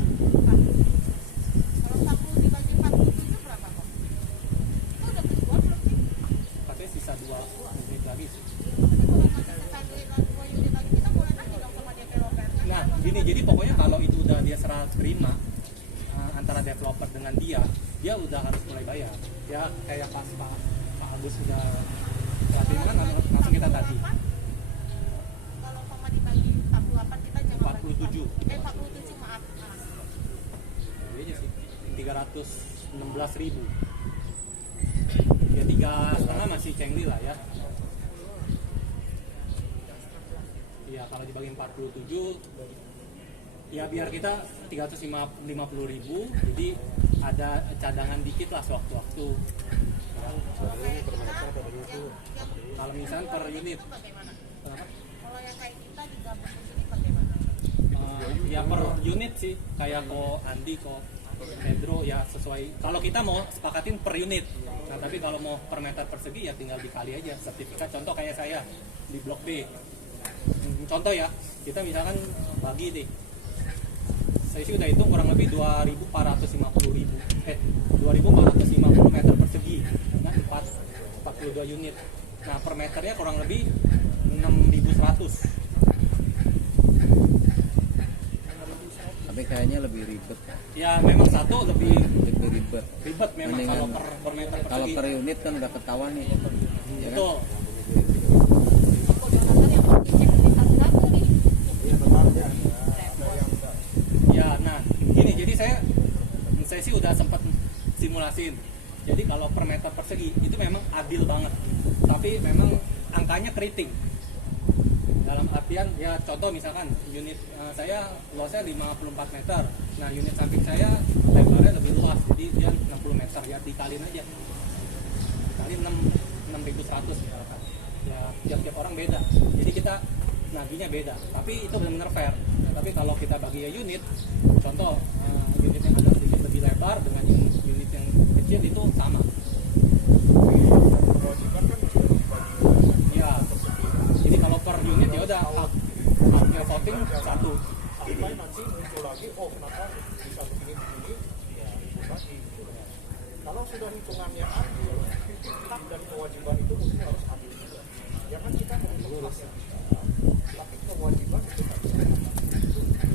Kalau 40 dibagi 47 berapa kok? Itu udah kejual belum sih? Katanya sisa 2 unit lagi sih. Tapi kalau masih selesai beli 2 unit lagi kita boleh nanya dong sama developer. Nah, gini, jadi pokoknya kalau itu udah dia serah terima antara developer dengan dia udah harus mulai bayar. Ya kayak pas Pak Agus udah serah terima kan langsung kita tadi. Kalau sama dibagi 48 kita jangan 47. 47 maaf. Iya aja sih. 316.000. Ya 3,5 masih cengli lah ya. Iya, kalau dibagi 47 ya biar kita 350.000, jadi ada cadangan dikit lah sewaktu-waktu. Kalau misalnya per unit, Bagaimana? kenapa? Kalau yang kayak kita digabung ke sini bagaimana? Ya per unit sih, kayak ko Andi, ko Pedro ya sesuai. Kalau kita mau sepakatin per unit, nah tapi kalau mau per meter persegi ya tinggal dikali aja sertifikat. Contoh kayak saya di Blok B. Contoh ya, kita misalkan bagi nih, saya sih udah hitung kurang lebih 2.450 meter persegi, nah 42 unit. Nah per meternya kurang lebih 6.100. Tapi kayaknya lebih ribet. Ya memang satu lebih Ribet. ribet memang kalau Mendingan per meter kalau persegi. per unit kan udah ketahuan nih. Ya kan? Betul. Ya, nah gini, jadi saya sih udah sempat simulasiin. Jadi kalau per meter persegi itu memang adil banget, tapi memang angkanya keriting. Dalam artian ya contoh misalkan unit saya luasnya 54 meter, nah unit samping saya lebarnya lebih luas, jadi dia 60 meter, ya dikaliin aja, dikali 6.100 misalkan. Ya tiap-tiap orang beda, jadi kita naginya beda, tapi itu benar-benar fair. Nah, tapi kalau kita bagi ya unit, contoh unit yang agak sedikit lebih lebar dengan unit yang kecil itu sama. Ya, jadi kalau per unit ya udah haknya voting satu. Sampai nanti muncul lagi, oh kenapa bisa begini-begini, ya itu tadi. Kalau sudah hitungannya adil, tapi hak dan kewajiban itu mesti harus adil juga. Ya kan kita menuntut hak yang bisa, tapi kewajiban itu nggak bisa. Itu yang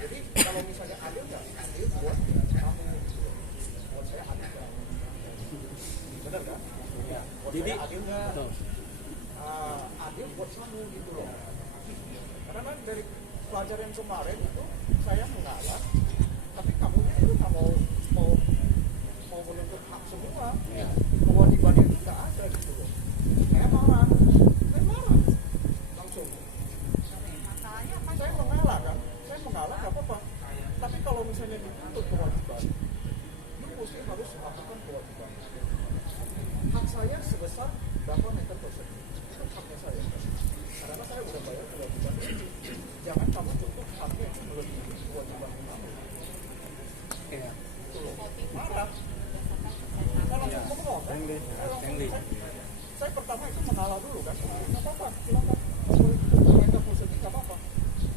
jadi kalau misalnya adil nggak adil buat kamu gitu loh. Buat saya adil nggak? Benar kan? Ya. Buat Jadi, saya adil nggak? betul. Adil buat kamu gitu loh. Karena kan dari pelajar yang kemarin itu saya mengalah, tapi kamunya itu nggak mau menuntut hak semua. Kewajibannya itu nggak ada gitu loh. Saya marah langsung. Masalahnya apa? Saya mengalah kan, saya mengalah nggak apa-apa. Tapi kalau misalnya dituntut kewajiban, lu mesti harus lakukan kewajiban. Hak saya sebesar berapa meter persegi, itu haknya saya. Karena saya udah bayar kewajiban itu. Jangan kamu tuntut haknya itu melebihi kewajiban kamu. Iya. Itu loh. Marah. Kalau langsung ngomong, saya pertama itu mengalah dulu kan. Nggak apa-apa, silakan. Meter persegi nggak apa-apa.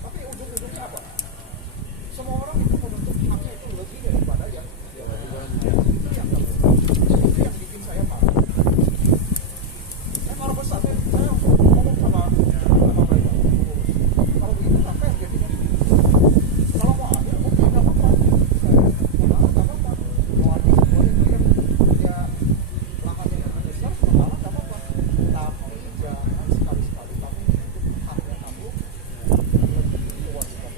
Tapi ujung-ujungnya apa? Semua orang itu menuntut haknya itu lebih daripada yang kewajiban. Itu yang nggak benar. Itu yang bikin saya marah. Saya marah besar. Saya langsung ngomong sama mereka. Kalau begitu nggak fair jadinya. Kalau mau adil, oke nggak apa-apa. Saya mau nggak apa-apa. Mau adil semua itu yang dia lahannya yang besar, mengalah nggak apa-apa. Tapi jangan sekali-sekali kamu menuntut haknya kamu lebih kewajiban.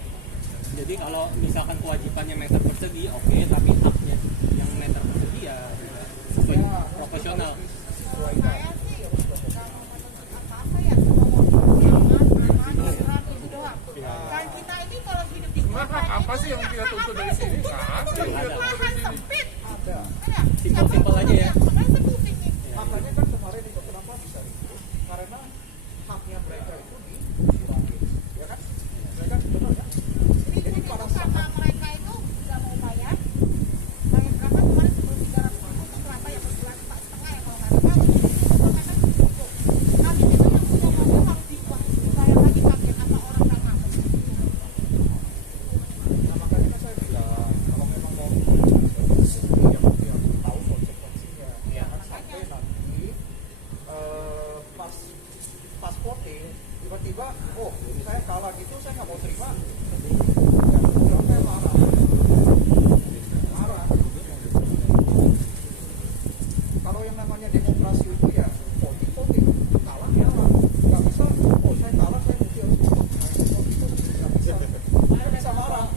Jadi kalau misalkan kewajibannya meter persegi, oke, tapi haknya yang meter persegi ya sesuai proporsional. Saya sih nggak mau menuntut apa-apa ya, cuma mau aman, itu doang. Dan kita ini kalau hidup di Sebenarnya kota hak apa ini sih yang ya kita hak tuntut dari apa sini? itu? Nggak ada Itu yang kita tuntut lahan dari sini. sempit. Ada. Simpel-simpel aja ya. Makanya saya pusing nih. Makanya kan kemarin itu kenapa bisa ribut? Karena haknya mereka itu dikurangin, ya kan? Mereka benar kan? Jadi itu karena mereka itu nggak mau bayar. Bayar berapa kemarin sebelum 300.000 itu berapa ya per bulan 4,5 ya kalau nggak salah. Jadi itu mereka cukup. Habis itu yang punya mobil harus dibayar lagi pakai apa orang nggak mampu. Nah makanya kan saya bilang kalau memang mau ya mesti harus tahu konsekuensinya. Jangan sampai nanti pas voting tiba-tiba saya kalah gitu, saya nggak mau terima. Ya udah saya marah. Kalau yang namanya demokrasi itu ya voting kalah nggak bisa. Saya kalah, saya mesti harus stop. Nah, itu voting nggak bisa. Saya bisa marah. Orang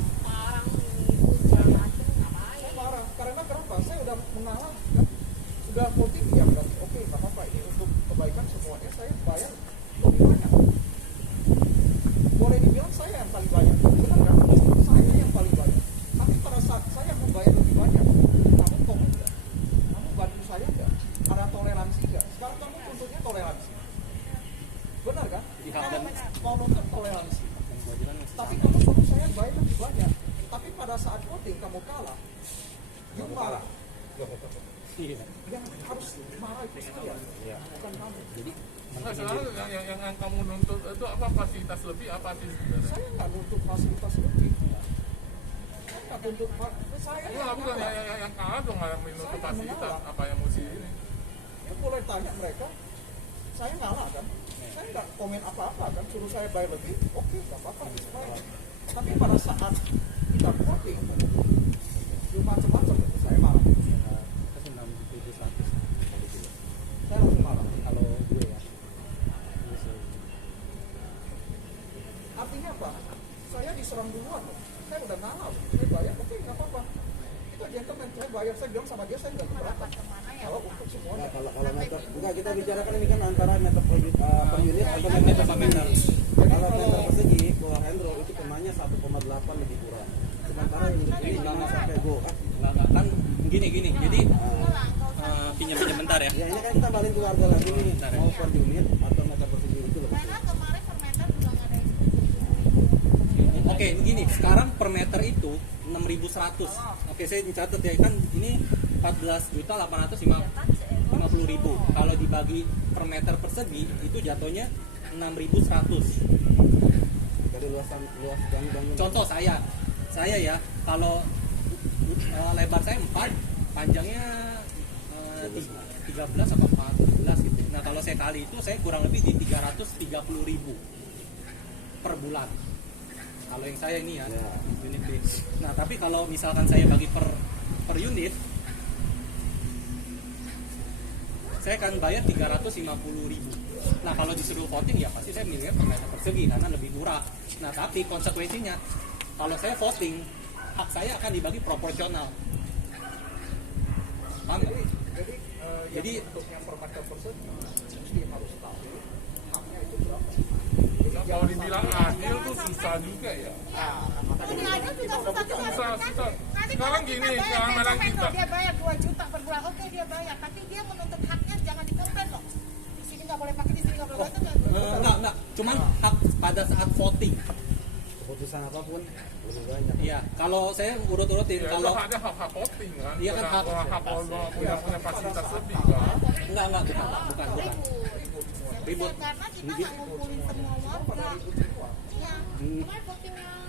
itu segala macam ngapain? Saya marah karena kenapa? Saya udah mengalah kan, udah voting ya berarti oke nggak apa-apa, ini untuk kebaikan semuanya saya bayar lebih banyak. Boleh dibilang saya yang paling banyak, benar kan? Saya yang paling banyak. Tapi pada saat saya membayar lebih banyak, kamu tolong nggak? Kamu bantu saya nggak? Ada toleransi nggak? Sekarang kamu tuntutnya toleransi, benar kan? Di hak dan Mau nuntut toleransi. kewajiban masih Tapi sama. kamu suruh saya bayar lebih banyak. Tapi pada saat voting kamu kalah, you marah. Iya. Yang harus marah itu saya, bukan kamu. Jadi Nah, sekarang yang kamu nuntut itu apa, fasilitas lebih apa sih sebenarnya? Saya nggak nuntut fasilitas lebih. Saya nggak nuntut saya. Enggak, bukan yang kalah dong nggak menuntut fasilitas apa yang mesti ini. Ya boleh tanya mereka. Saya ngalah kan. Saya nggak komen apa-apa kan. Suruh saya bayar lebih, oke, nggak apa-apa. Bayar. Tapi pada saat kita voting, you macam-macam itu saya marah. kasih 6.100 Saya langsung marah. kalau gue ya. Artinya apa? Saya diserang duluan loh. Saya udah ngalah loh. Saya bayar, oke, nggak apa-apa. Itu gentleman, saya bayar. Saya bilang sama dia, saya nggak keberatan. Dapat kemana ya? Kalau untuk semuanya. Nah, kalau meter, enggak, kita bicarakan ini kan antara meter per unit atau meter per meter. Kalau meter persegi, Bawah Hendro itu kenanya 1,8 lebih kurang. Sementara yang ini jangan sampai go kan. Nggak kan gini. Jadi pinjam bentar ya. Ya ini kan kita balik ke warga lagi nih, mau per unit atau meter persegi itu lebih. Karena kemarin per meter juga nggak ada yang Oke, gini, sekarang per meter itu 6.100. Oke, saya catat ya, kan ini 14.850.000. Kalau dibagi per meter persegi itu jatuhnya 6.100. Dari luas gang. Contoh saya ya, kalau lebar saya 4, panjangnya 13 atau 14 gitu. Nah kalau saya kali itu saya kurang lebih di 330.000 per bulan. Kalau yang saya ini ya, unit B. Nah tapi kalau misalkan saya bagi per unit, saya akan bayar 350.000. Nah kalau disuruh voting ya pasti saya milihnya per meter persegi karena lebih murah. Nah tapi konsekuensinya kalau saya voting, hak saya akan dibagi proporsional. Paham nggak? Jadi untuk yang per meter persegi dia harus tahu haknya itu berapa. Nah, kalau dibilang adil tuh susah juga ya. Ini ada juga susah juga. Susah. Nanti Sekarang kalau gini, kita bayar, keamanan sampai kita. loh, dia bayar 2 juta per bulan, oke dia bayar, tapi dia menuntut haknya jangan dikomplain loh. Di sini nggak boleh pakai, di sini nggak boleh pakai. enggak, cuman hak pada saat voting. Keputusan apapun lebih banyak. Iya, kalau saya urut-urutin Ya, kalau itu ada hak voting kan. Iya kan, hak punya fasilitas lebih kan. enggak bukan. Ribut. Karena kita nggak ngumpulin semua warga. Iya. Kemarin voting yang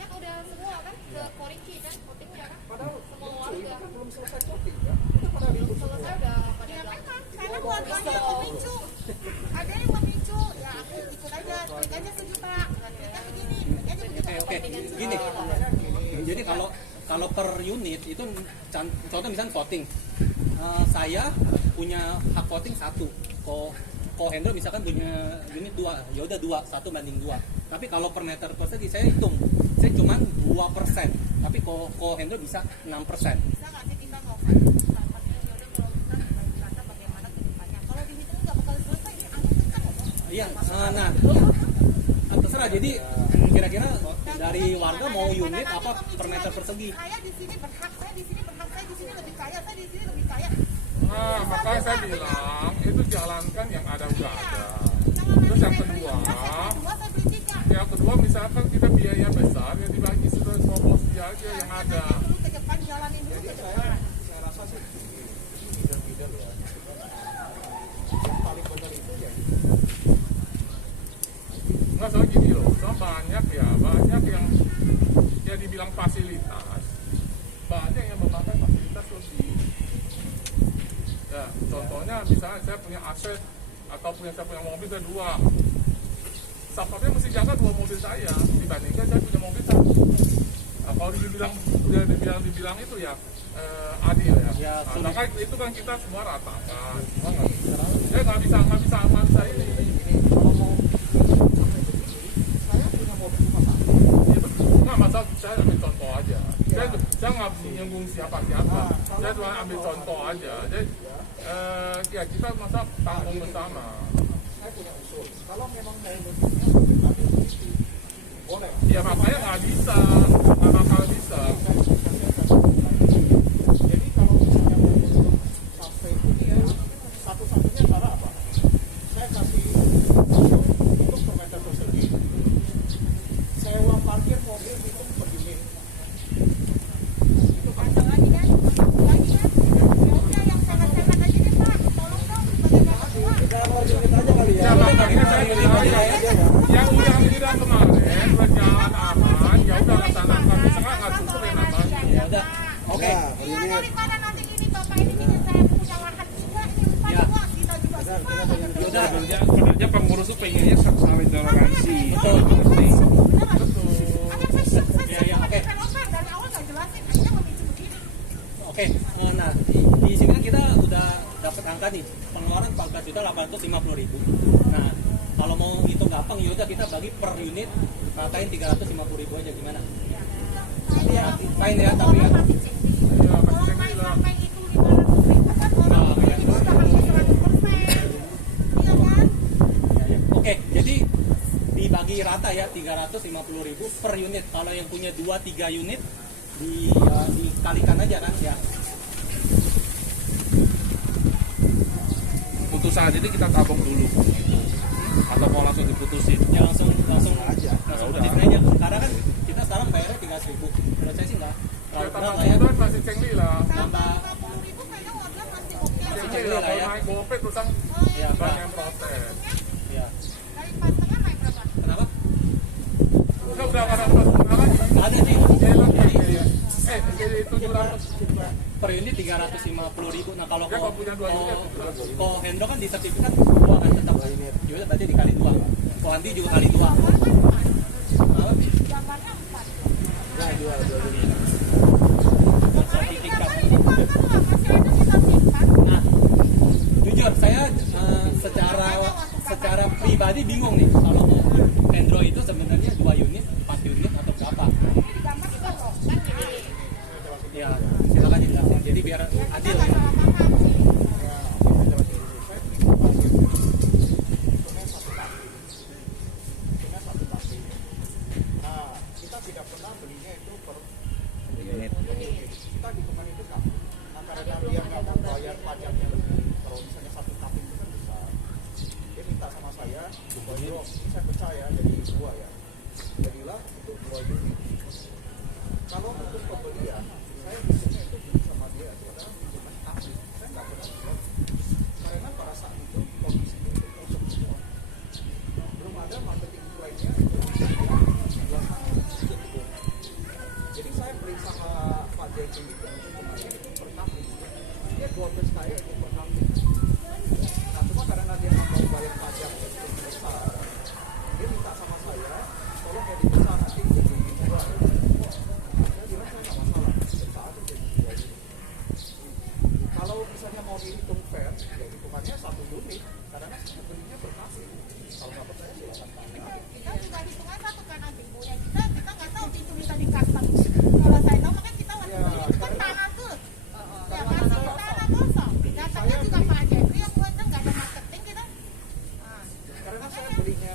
kan udah semua kan ke Koriki kan votingnya kan. Padahal Semua warga. kan belum selesai voting ya. Itu pada ribut semua. Selesai udah pada Ya bilang. memang, karena warganya yang memicu. Ada yang memicu, ya aku ikut aja, klik aja sejuta. Kliknya begini, klik aja begitu. Oke, gini. Jadi kalau per unit itu contoh misalnya voting, saya punya hak voting 1. Ko Hendro misalkan punya unit 2, ya udah 2, 1 banding 2. Tapi kalau per meter persegi saya hitung, saya cuma 2%, tapi ko Hendro bisa 6%. Bisa nggak sih kita ngomong rapatnya, yaudah kalau kita bagi rata bagaimana ke depannya. Kalau dihitung nggak bakal selesai, ini angin kencang loh. Iya, nah, terserah. Jadi kira-kira dari warga mau unit apa per meter persegi? Saya di sini berhak, saya di sini berhak, saya di sini lebih kaya, saya di sini lebih kaya. Nah, makanya saya bilang itu jalankan yang ada udah ada. Jangan Terus yang saya beli kedua, dua, saya beli 3. yang kedua misalkan kita biaya besar ya dibagi sudah proporsi aja yang ada. Dulu ke depan, jalanin dulu ke depan. Saya rasa sih ini bidang ya. Yang paling benar itu ya Nggak soal gini loh, soal banyak yang ya dibilang fasilitas, banyak yang memakai fasilitas lebih. Ya, contohnya misalnya saya punya aset atau saya punya mobil saya 2. Sapatnya mesti jaga 2 mobil saya dibandingkan saya punya mobil 1. Nah, kalau dibilang itu ya adil ya. Nah, maka itu kan kita semua ratakan. Ya nggak bisa ini. kalau mau saya punya mobil cuma 1. Ya, betul. Nggak masalah, saya ambil contoh aja. Saya nggak menyinggung siapa-siapa. Saya cuma ambil contoh aja. Jadi ya kita masa tanggung bersama. Saya punya usul. Kalau memang mau bentuknya boleh. Ya makanya nggak bisa, nggak bakal bisa. Jadi kalau misalnya mau bentuk sampai ini ya satu-satunya cara apa? Saya kasih untuk per meter persegi. Sewa parkir mobil itu per unit. Itu kan Ada lagi kan? Ya udah yang sehat-sehat aja deh Pak. Tolong dong, bagaimana Pak? Kita mau unit aja kali ya. Ya makanya saya bilang yang udah kemarin berjalan aman, ya udah laksanakan. Misalkan nggak susah ya namanya. Ya udah. Oke. Ya, per Iya, unit. daripada nanti ini Bapak ini bikin saya punya lahan 3, ini upah Ya. 2, kita juga susah. Yaudah. Sebenarnya pengurus tuh pengennya saling toleransi. Betul. Ya, oke. Dari awal nggak jelasin, akhirnya memicu begini. Oke, nah di sini kan kita udah dapat angka nih, pengeluaran 14.850.000. Nah, kalau mau hitung gampang yaudah kita bagi per unit, ratain 350.000 aja gimana? Ya, fine ya, tapi ya. Kalau main sampai itu 500.000 kan orang itu udah hampir 100%. Iya kan? Ya. Oke, jadi dibagi rata ya 350.000 per unit. Kalau yang punya 2-3 unit dikalikan aja kan ya. Putusan ini kita tabung dulu. Atau mau langsung diputusin. Ya langsung aja. Langsung putusin aja. Karena kan kita sekarang bayarnya 300.000. Menurut saya sih enggak Ya terlalu berat tambah lah ya. kemudian masih cengli lah. Tambah 50.000 kayaknya warga masih oke. Cengli lah, kalau naik gopek terus kan Ya, banyak yang protes. Ya. Dari 4,5 naik berapa? Kenapa? Udah berapa ratus lagi? Ada sih. Ya, Jadi, ya. jadi 700 per unit 350.000. Nah kalau Ya, kalau punya 2 unit, kalau Hendro kan di sertifikat 2 kan tetap. Ya berarti dikali 2. Kalau Andi juga kali 2. Gambarnya 4. Ya, dua unit. Kemarin di gambar ini pakan lah, masih ada kita simpan. Nah, jujur saya secara pribadi bingung nih kalau Hendro itu sebenarnya 2 unit, 4 unit atau berapa? Di gambar juga kok, kan gini. Ya silakan dijelaskan. Jadi biar Ya, kita adil. nggak Ya. salah paham sih. Nah, kita tidak pernah belinya itu per unit. kita hitungan itu kan. Nah, karena dia nggak mau bayar pajaknya lebih, kalau misalnya satu kaping itu kan besar, dia minta sama saya, bro, ini saya percaya jadi 2 ya. Jadilah untuk 2 unit. Kalau untuk pembelian, saya biasanya itu beli sama dia itu adalah hitungan kaping. Saya nggak pernah jual. Karena pada saat itu kondisinya itu kosong semua. Belum ada marketing lainnya itu jual sama. Jadi saya beli sama Pak Jeki itu hitungannya per kaping. Dia 12 kaya itu per kaping. Nah, cuma karena dia nggak mau bayar pajak yang besar, dia minta sama saya, tolong edit besar nanti jadi 2. Saya bilang saya nggak masalah, besar aja jadi 2 unit. Kalau misalnya mau dihitung fair, ya hitungannya 1 unit, karena belinya per kaping. Kalau nggak percaya silakan tanya. Kita juga hitungan satu kan nanti Bu. Ya kita nggak tahu itu bisa di custom. Kalau saya tahu makanya kita waktu beli itu kan tanah tuh. Ya kasih tanah kosong. Datanya juga Pak Jeffrey yang buat nggak ada marketing kita. Nah, Karena saya belinya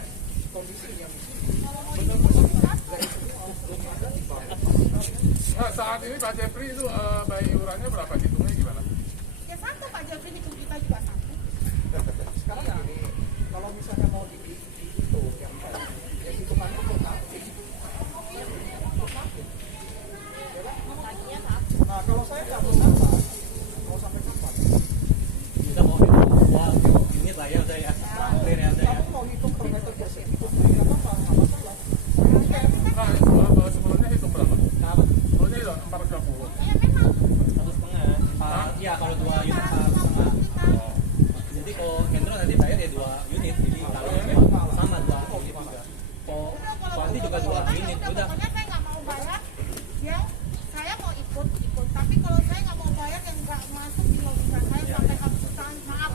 kondisinya kalau mau dihitung satu. Nah, saat ini Pak Jeffrey itu bayi iurannya berapa? Hitungnya gimana? Ya satu Pak Jeffrey hitung kita juga satu. sekarang gini, kalau misalnya mau dihitung yang tadi, ya hitungannya per kaping. Gajinya satu. Nah, kalau saya nggak bersabar, mau sampai kapan? Kita mau hitung 2 unit lah ya udah ya. Clear ya udah ya. Kamu mau hitung per meter persegi, nggak apa-apa, nggak masalah. Nah, sebelumnya hitung berapa? Kenapa? Sebelumnya itu 420. Ya memang. 1,5. Iya kalau 2 unit 1,5. Jadi kalau Hendro nanti bayar ya 2 unit. Jadi kalau sama 2 unit juga. Kalau Andi juga 2 unit. Udah. Pokoknya saya nggak mau bayar yang saya mau ikut, tapi kalau saya nggak mau bayar yang nggak masuk di logika saya sampai keputusan maaf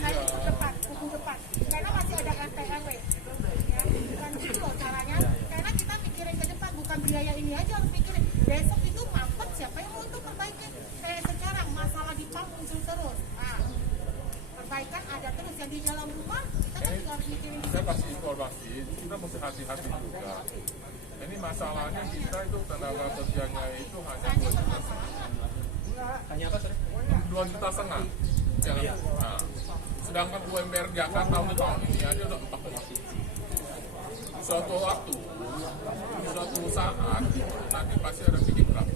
saya ikut hukum depan karena masih ada RT RW ya bukan gitu loh caranya karena kita mikirin ke depan bukan biaya ini aja harus mikirin besok itu mampet siapa yang mau untuk perbaiki kayak sekarang masalah di pam muncul terus perbaikan ada terus yang di dalam rumah kita kan juga harus mikirin di Saya kasih informasi, kita mesti hati-hati juga. Ini masalahnya kita itu tenaga kerjanya itu hanya 2 juta Hanya apa, Sir? 2,5 juta. Ya, kan? Nah, sedangkan UMR Jakarta untuk tahun ini aja udah 4,7. Suatu waktu, suatu saat nanti pasti ada titik berapa.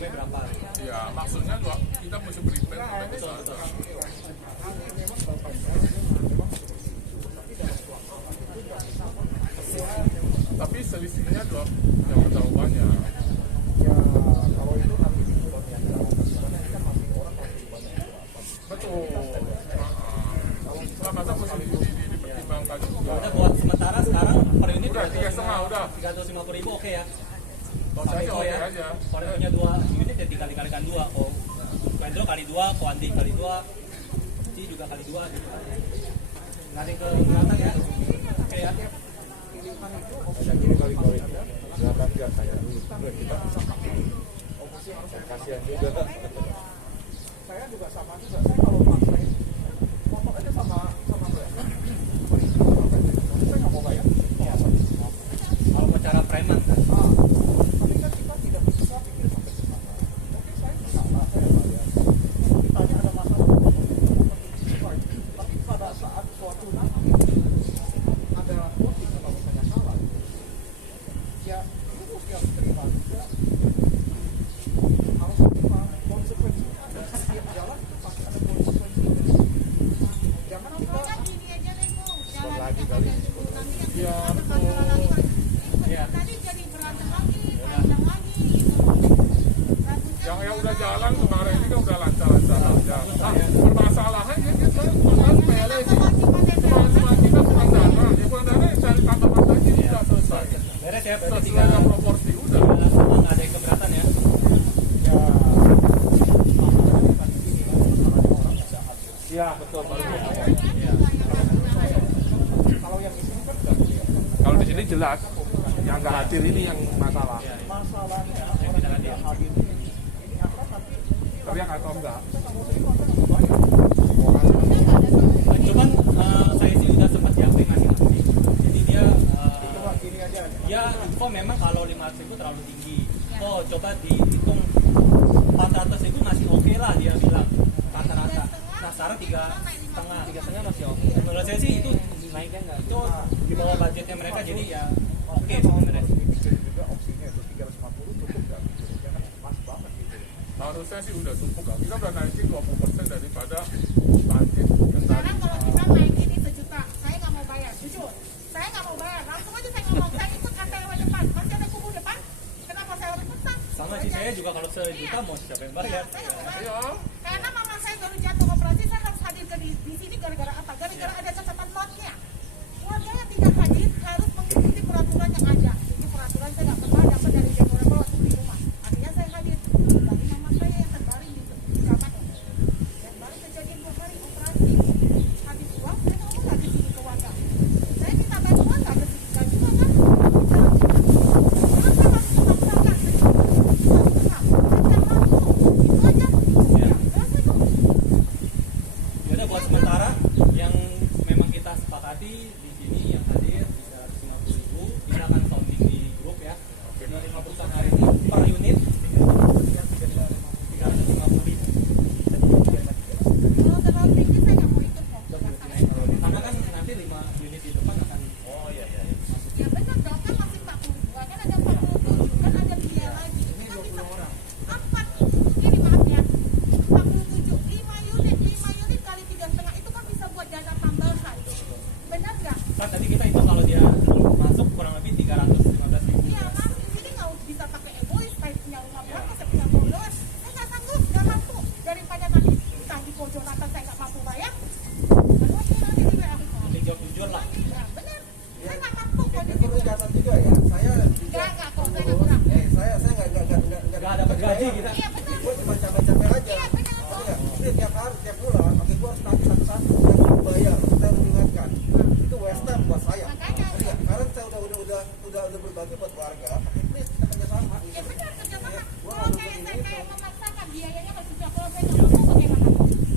Berapa? Ya, maksudnya juga kita mesti prepare sampai di sana. Tapi selisihnya juga jangan terlalu banyak. Ya, kalau itu nanti dijual yang karena ini kan masih orang masih banyak berapa. Betul. Nah, masa mesti dipertimbangkan juga. Udah buat sementara sekarang per unit Udah, 3,5 udah. 350.000 oke ya. Kalau saya sih Kalau oke ya, aja. kalau punya 2 unit ya dikali-kalikan 2. Kalau Hendro kali 2, kalau Andi kali 2, Ci juga kali 2 gitu. Nggak ada yang kelihatan ya. Oke ya. Jadi kali ya. Silakan nggak saya kita kasihan juga. Saya juga sama juga. Saya kalau pakai ngomong aja sama mereka. Saya nggak mau bayar. Kalau cara preman kan. Tapi kan kita tidak bisa pikir sampai ke sana. Oke, saya salah, saya bayar. Ditanya ada masalah. Tapi pada saat suatu nanti ada voting atau misalnya salah, ya itu yang terima juga. Harus terima konsekuensinya. Ada setiap jalan pasti ada konsekuensinya. Jangan kita pokoknya gini aja deh Bu jalan lagi yang kali. ada di Bu nanti yang Ya, kita masalah lagi Iya. tadi jadi berantem lagi yang udah jalan kemarin ini kan udah lancar-lancar aja. Nah, permasalahannya kita bukan PLE sih. Cuma kita kurang dana. Ya kurang dana ya cari tambahan lagi udah selesai. Beres ya, berarti Sesuai dengan proporsi udah. nggak ada yang keberatan ya. Iya betul. Kalau yang di sini kan nggak clear. Kalau di sini jelas yang nggak hadir ini yang masalah. Masalahnya orang yang hadir ini apa nanti Teriak atau enggak? Cuman saya sih udah sempat diambil masing-masing. Jadi dia gini aja. dia info memang kalau 500.000 terlalu tinggi. Oh coba dihitung 400 itu masih oke lah dia bilang rata-rata. Nah sekarang 3,5 masih oke. Menurut saya sih itu naiknya nggak itu di bawah budgetnya mereka jadi ya oke sebenarnya. Pikir juga opsinya itu 350 cukup nggak? Jangan pas banget gitu. Harusnya sih udah cukup lah. Kita udah naikin 20% daripada budget. Sekarang kalau kita naikin ini sejuta, saya nggak mau bayar, jujur. Saya nggak mau bayar, langsung aja saya ngomong, saya ikut KTW depan, masih ada kubu depan, kenapa saya harus pesan? Sama sih saya juga kalau sejuta mau siapa yang bayar. Saya nggak mau bayar. Iya. Karena mama saya baru jatuh operasi, saya harus hadir di sini gara-gara apa? Gara-gara ada catatan notnya. Warga yang tidak hadir harus mengikuti peraturan yang ada. Ini peraturan saya nggak pernah dapat dari Jakarta Bawah di rumah. Artinya saya hadir. Dari mama saya yang terbaring di kamar. Dan baru kejadian 2 hari operasi. Habis uang, saya ngomong nggak ke sini ke warga. Saya minta bantuan nggak ke sini. Nggak juga kan? Kenapa harus memaksakan? Itu aja. Terus itu. Ya udah buat sementara yang memang kita sepakati di sini yang hadir bisa 150.000 kita akan sounding di grup ya. Dari 50 hari ini per unit 350.000. Kalau terlalu tinggi saya nggak mau ikut kok. Karena kan nanti 5 unit di depan akan Ya benar dong, kan masih 42, kan ada 47, kan ada biaya lagi. ini 20 orang. 4, ini maaf ya, 47, 5 unit kali 3,5 itu kan bisa buat dana tambahan. Benar nggak? Kan tadi kita itu kalau dia masuk kurang lebih 315.000. Iya mas, ini nggak bisa pakai egois, saya punya rumah berapa, saya punya followers, saya nggak sanggup, nggak mampu. Daripada nanti entah di pojok atas saya nggak mampu bayar, baru aja nanti di WA. Mending jawab jujur lah. Ya benar, saya nggak mampu kondisi Perlu gue. catat juga ya, saya Nggak, kok saya nggak kurang. saya Nggak dapat gaji kita. Iya benar. Gue cuma capek-capek aja. Iya benar. Iya, ini tiap hari, tiap bulan, oke gue harus tagih satu-satu dan bayar, saya harus ingatkan. Itu waste time buat saya. Makanya. Iya, karena saya udah berbagi buat warga, pakai please kita kerjasama. Ya benar, kerjasama. Gua Kalau nggak kayak butuh saya ini kayak itu. memaksakan biayanya kalau sudah kalau saya nggak mampu bagaimana?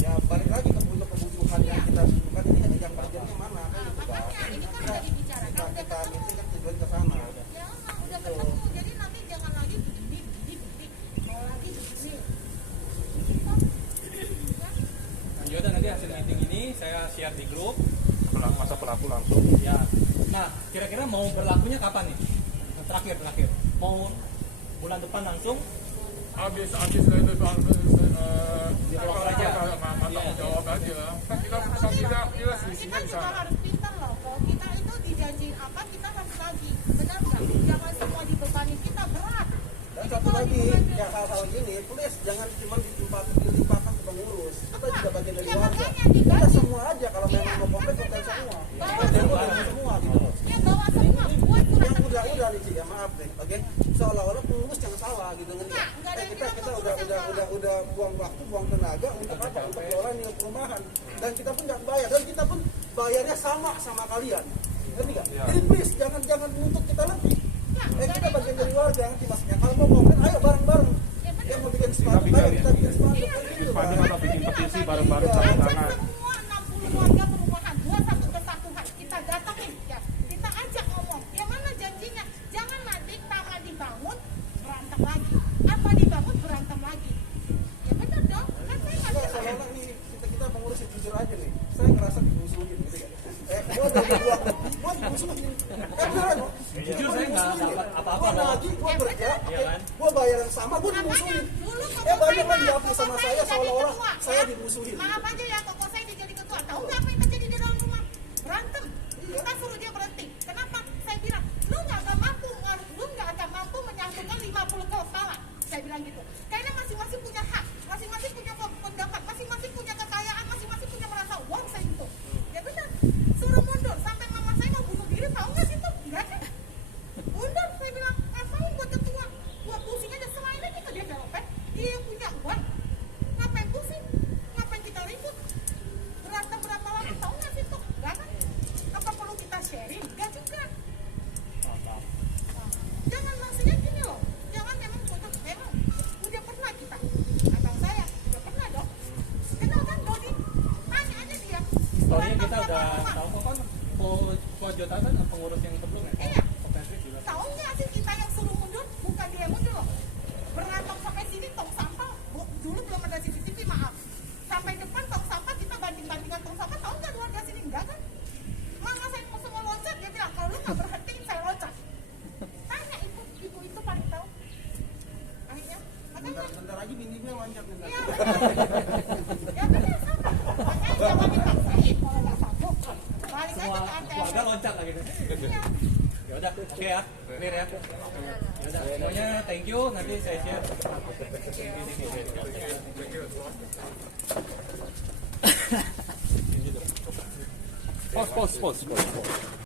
Ya balik lagi ke kebutuhan yang kita butuhkan ini yang budgetnya mana kan gitu kan. Makanya ini kan udah dibicarakan, udah Kita ketemu. meeting kan tujuan ke sana. Ya udah ketemu, jadi nanti jangan lagi begini, mau lagi begini. Ya udah nanti hasil meeting ini saya share di grup. Masa berlaku langsung. Ya. Nah, kira-kira mau berlakunya kapan nih? Terakhir. Mau bulan depan langsung? Habis dari itu Diproses aja. tanggung jawab aja. Kan kita selisihnya Kita di juga sana. harus pintar loh, kalau kita itu dijanjiin apa kita harus lagi, benar nggak? Jangan semua dibebani kita berat. Dan Itu satu kalau lagi, dibebani- yang hal-hal gini, please jangan cuma dilimpahkan ke pengurus. Kita juga bagian dari Ya, warga. makanya Kita dibagi. semua aja kalau Iya, memang mau komplek kan komplek benar. semua. Bawa Kita demo semua. demo semua gitu. Ya bawa semua, buat surat Yang tertulis. udah nih ya maaf deh, oke? Seolah-olah pengurus yang salah gitu kan? Enggak ada yang Kita bilang kita pengurus yang salah. udah buang waktu, buang tenaga untuk apa? Untuk kelola nilai perumahan. Dan kita pun nggak bayar, dan kita pun bayarnya sama kalian. Ngerti nggak? Jadi please jangan nuntut kita lebih. Kita bagian dari warga nanti maksudnya. Kalau mau komplain, ayo bareng-bareng. Yang mau bikin sepatu, ayo kita bikin sepatu. Sepanduk atau bikin petisi bareng-bareng tanda Ajak tangan. semua 60 warga perumahan, 21 kesatuan, kita datangin ya. Kita ajak ngomong, yang mana janjinya? Jangan nanti taman dibangun, berantem lagi. Apa dibangun, berantem lagi. Ya benar dong, kan saya nggak Enggak, bilang. seolah-olah nih kita pengurus yang jujur aja nih. Saya ngerasa dimusuhin gitu kan. Gua udah buang, gua dimusuhin. Beneran loh. Jujur saya nggak dapat apa-apa Gua loh. lagi, gua kerja, Iya kan? gua bayar yang sama, gua Makanya dimusuhin. dulu koko Banyak saya lagi diupload sama saya jadi seolah-olah ketua, saya ya. dimusuhin. Maaf aja ya, koko saya jadi ketua. Tahu nggak apa yang terjadi di dalam rumah? Berantem. Kita suruh dia berhenti. Kenapa? Saya bilang, lu nggak akan mampu menyatukan 50 kepala. saya bilang gitu. Karena masing-masing punya hak, masing-masing punya pendapat, masing-masing punya kekayaan, masing-masing punya merasa uang saya gitu. Ya benar, suruh mundur sampai mama saya mau bunuh diri, tahu nggak sih itu? Enggak kan? Mundur, saya bilang ngapain buat ketua, buat pusing aja, selain aja dia nyelopet, dia yang punya uang, ngapain pusing, ngapain kita ribut, berantem berapa lama, tahu nggak sih itu? Enggak kan? Apa perlu kita sharing? Enggak juga. Jangan maksudnya gini loh, jangan memang udah pernah kita, abang saya udah pernah dong, kenal kan Dodi, tanya aja dia. Historinya kita udah tahu kok kan, Jota kan pengurus yang sebelumnya. Iya. Kopensrik juga. Tahu nggak sih kita yang suruh mundur, bukan dia mundur loh. Berantem sampai sini tong sampah, dulu belum ada CCTV maaf. Sampai depan tong sampah kita banding-bandingan tong sampah, tahu nggak warga sini enggak kan? Mama saya mau semua loncat, dia bilang kalau lu nggak berhenti saya loncat. Tanya ibu itu paling tahu. Akhirnya, makanya. Bentar lagi bini gue loncat nih. Iya, ya benar sama. Makanya jangan dipaksain kalau nggak sanggup. Balik aja ke ATM. Keluarga loncat lagi. Iya. Ya udah, oke ya, clear ya. Ya udah, semuanya thank you. Nanti saya share. Pause.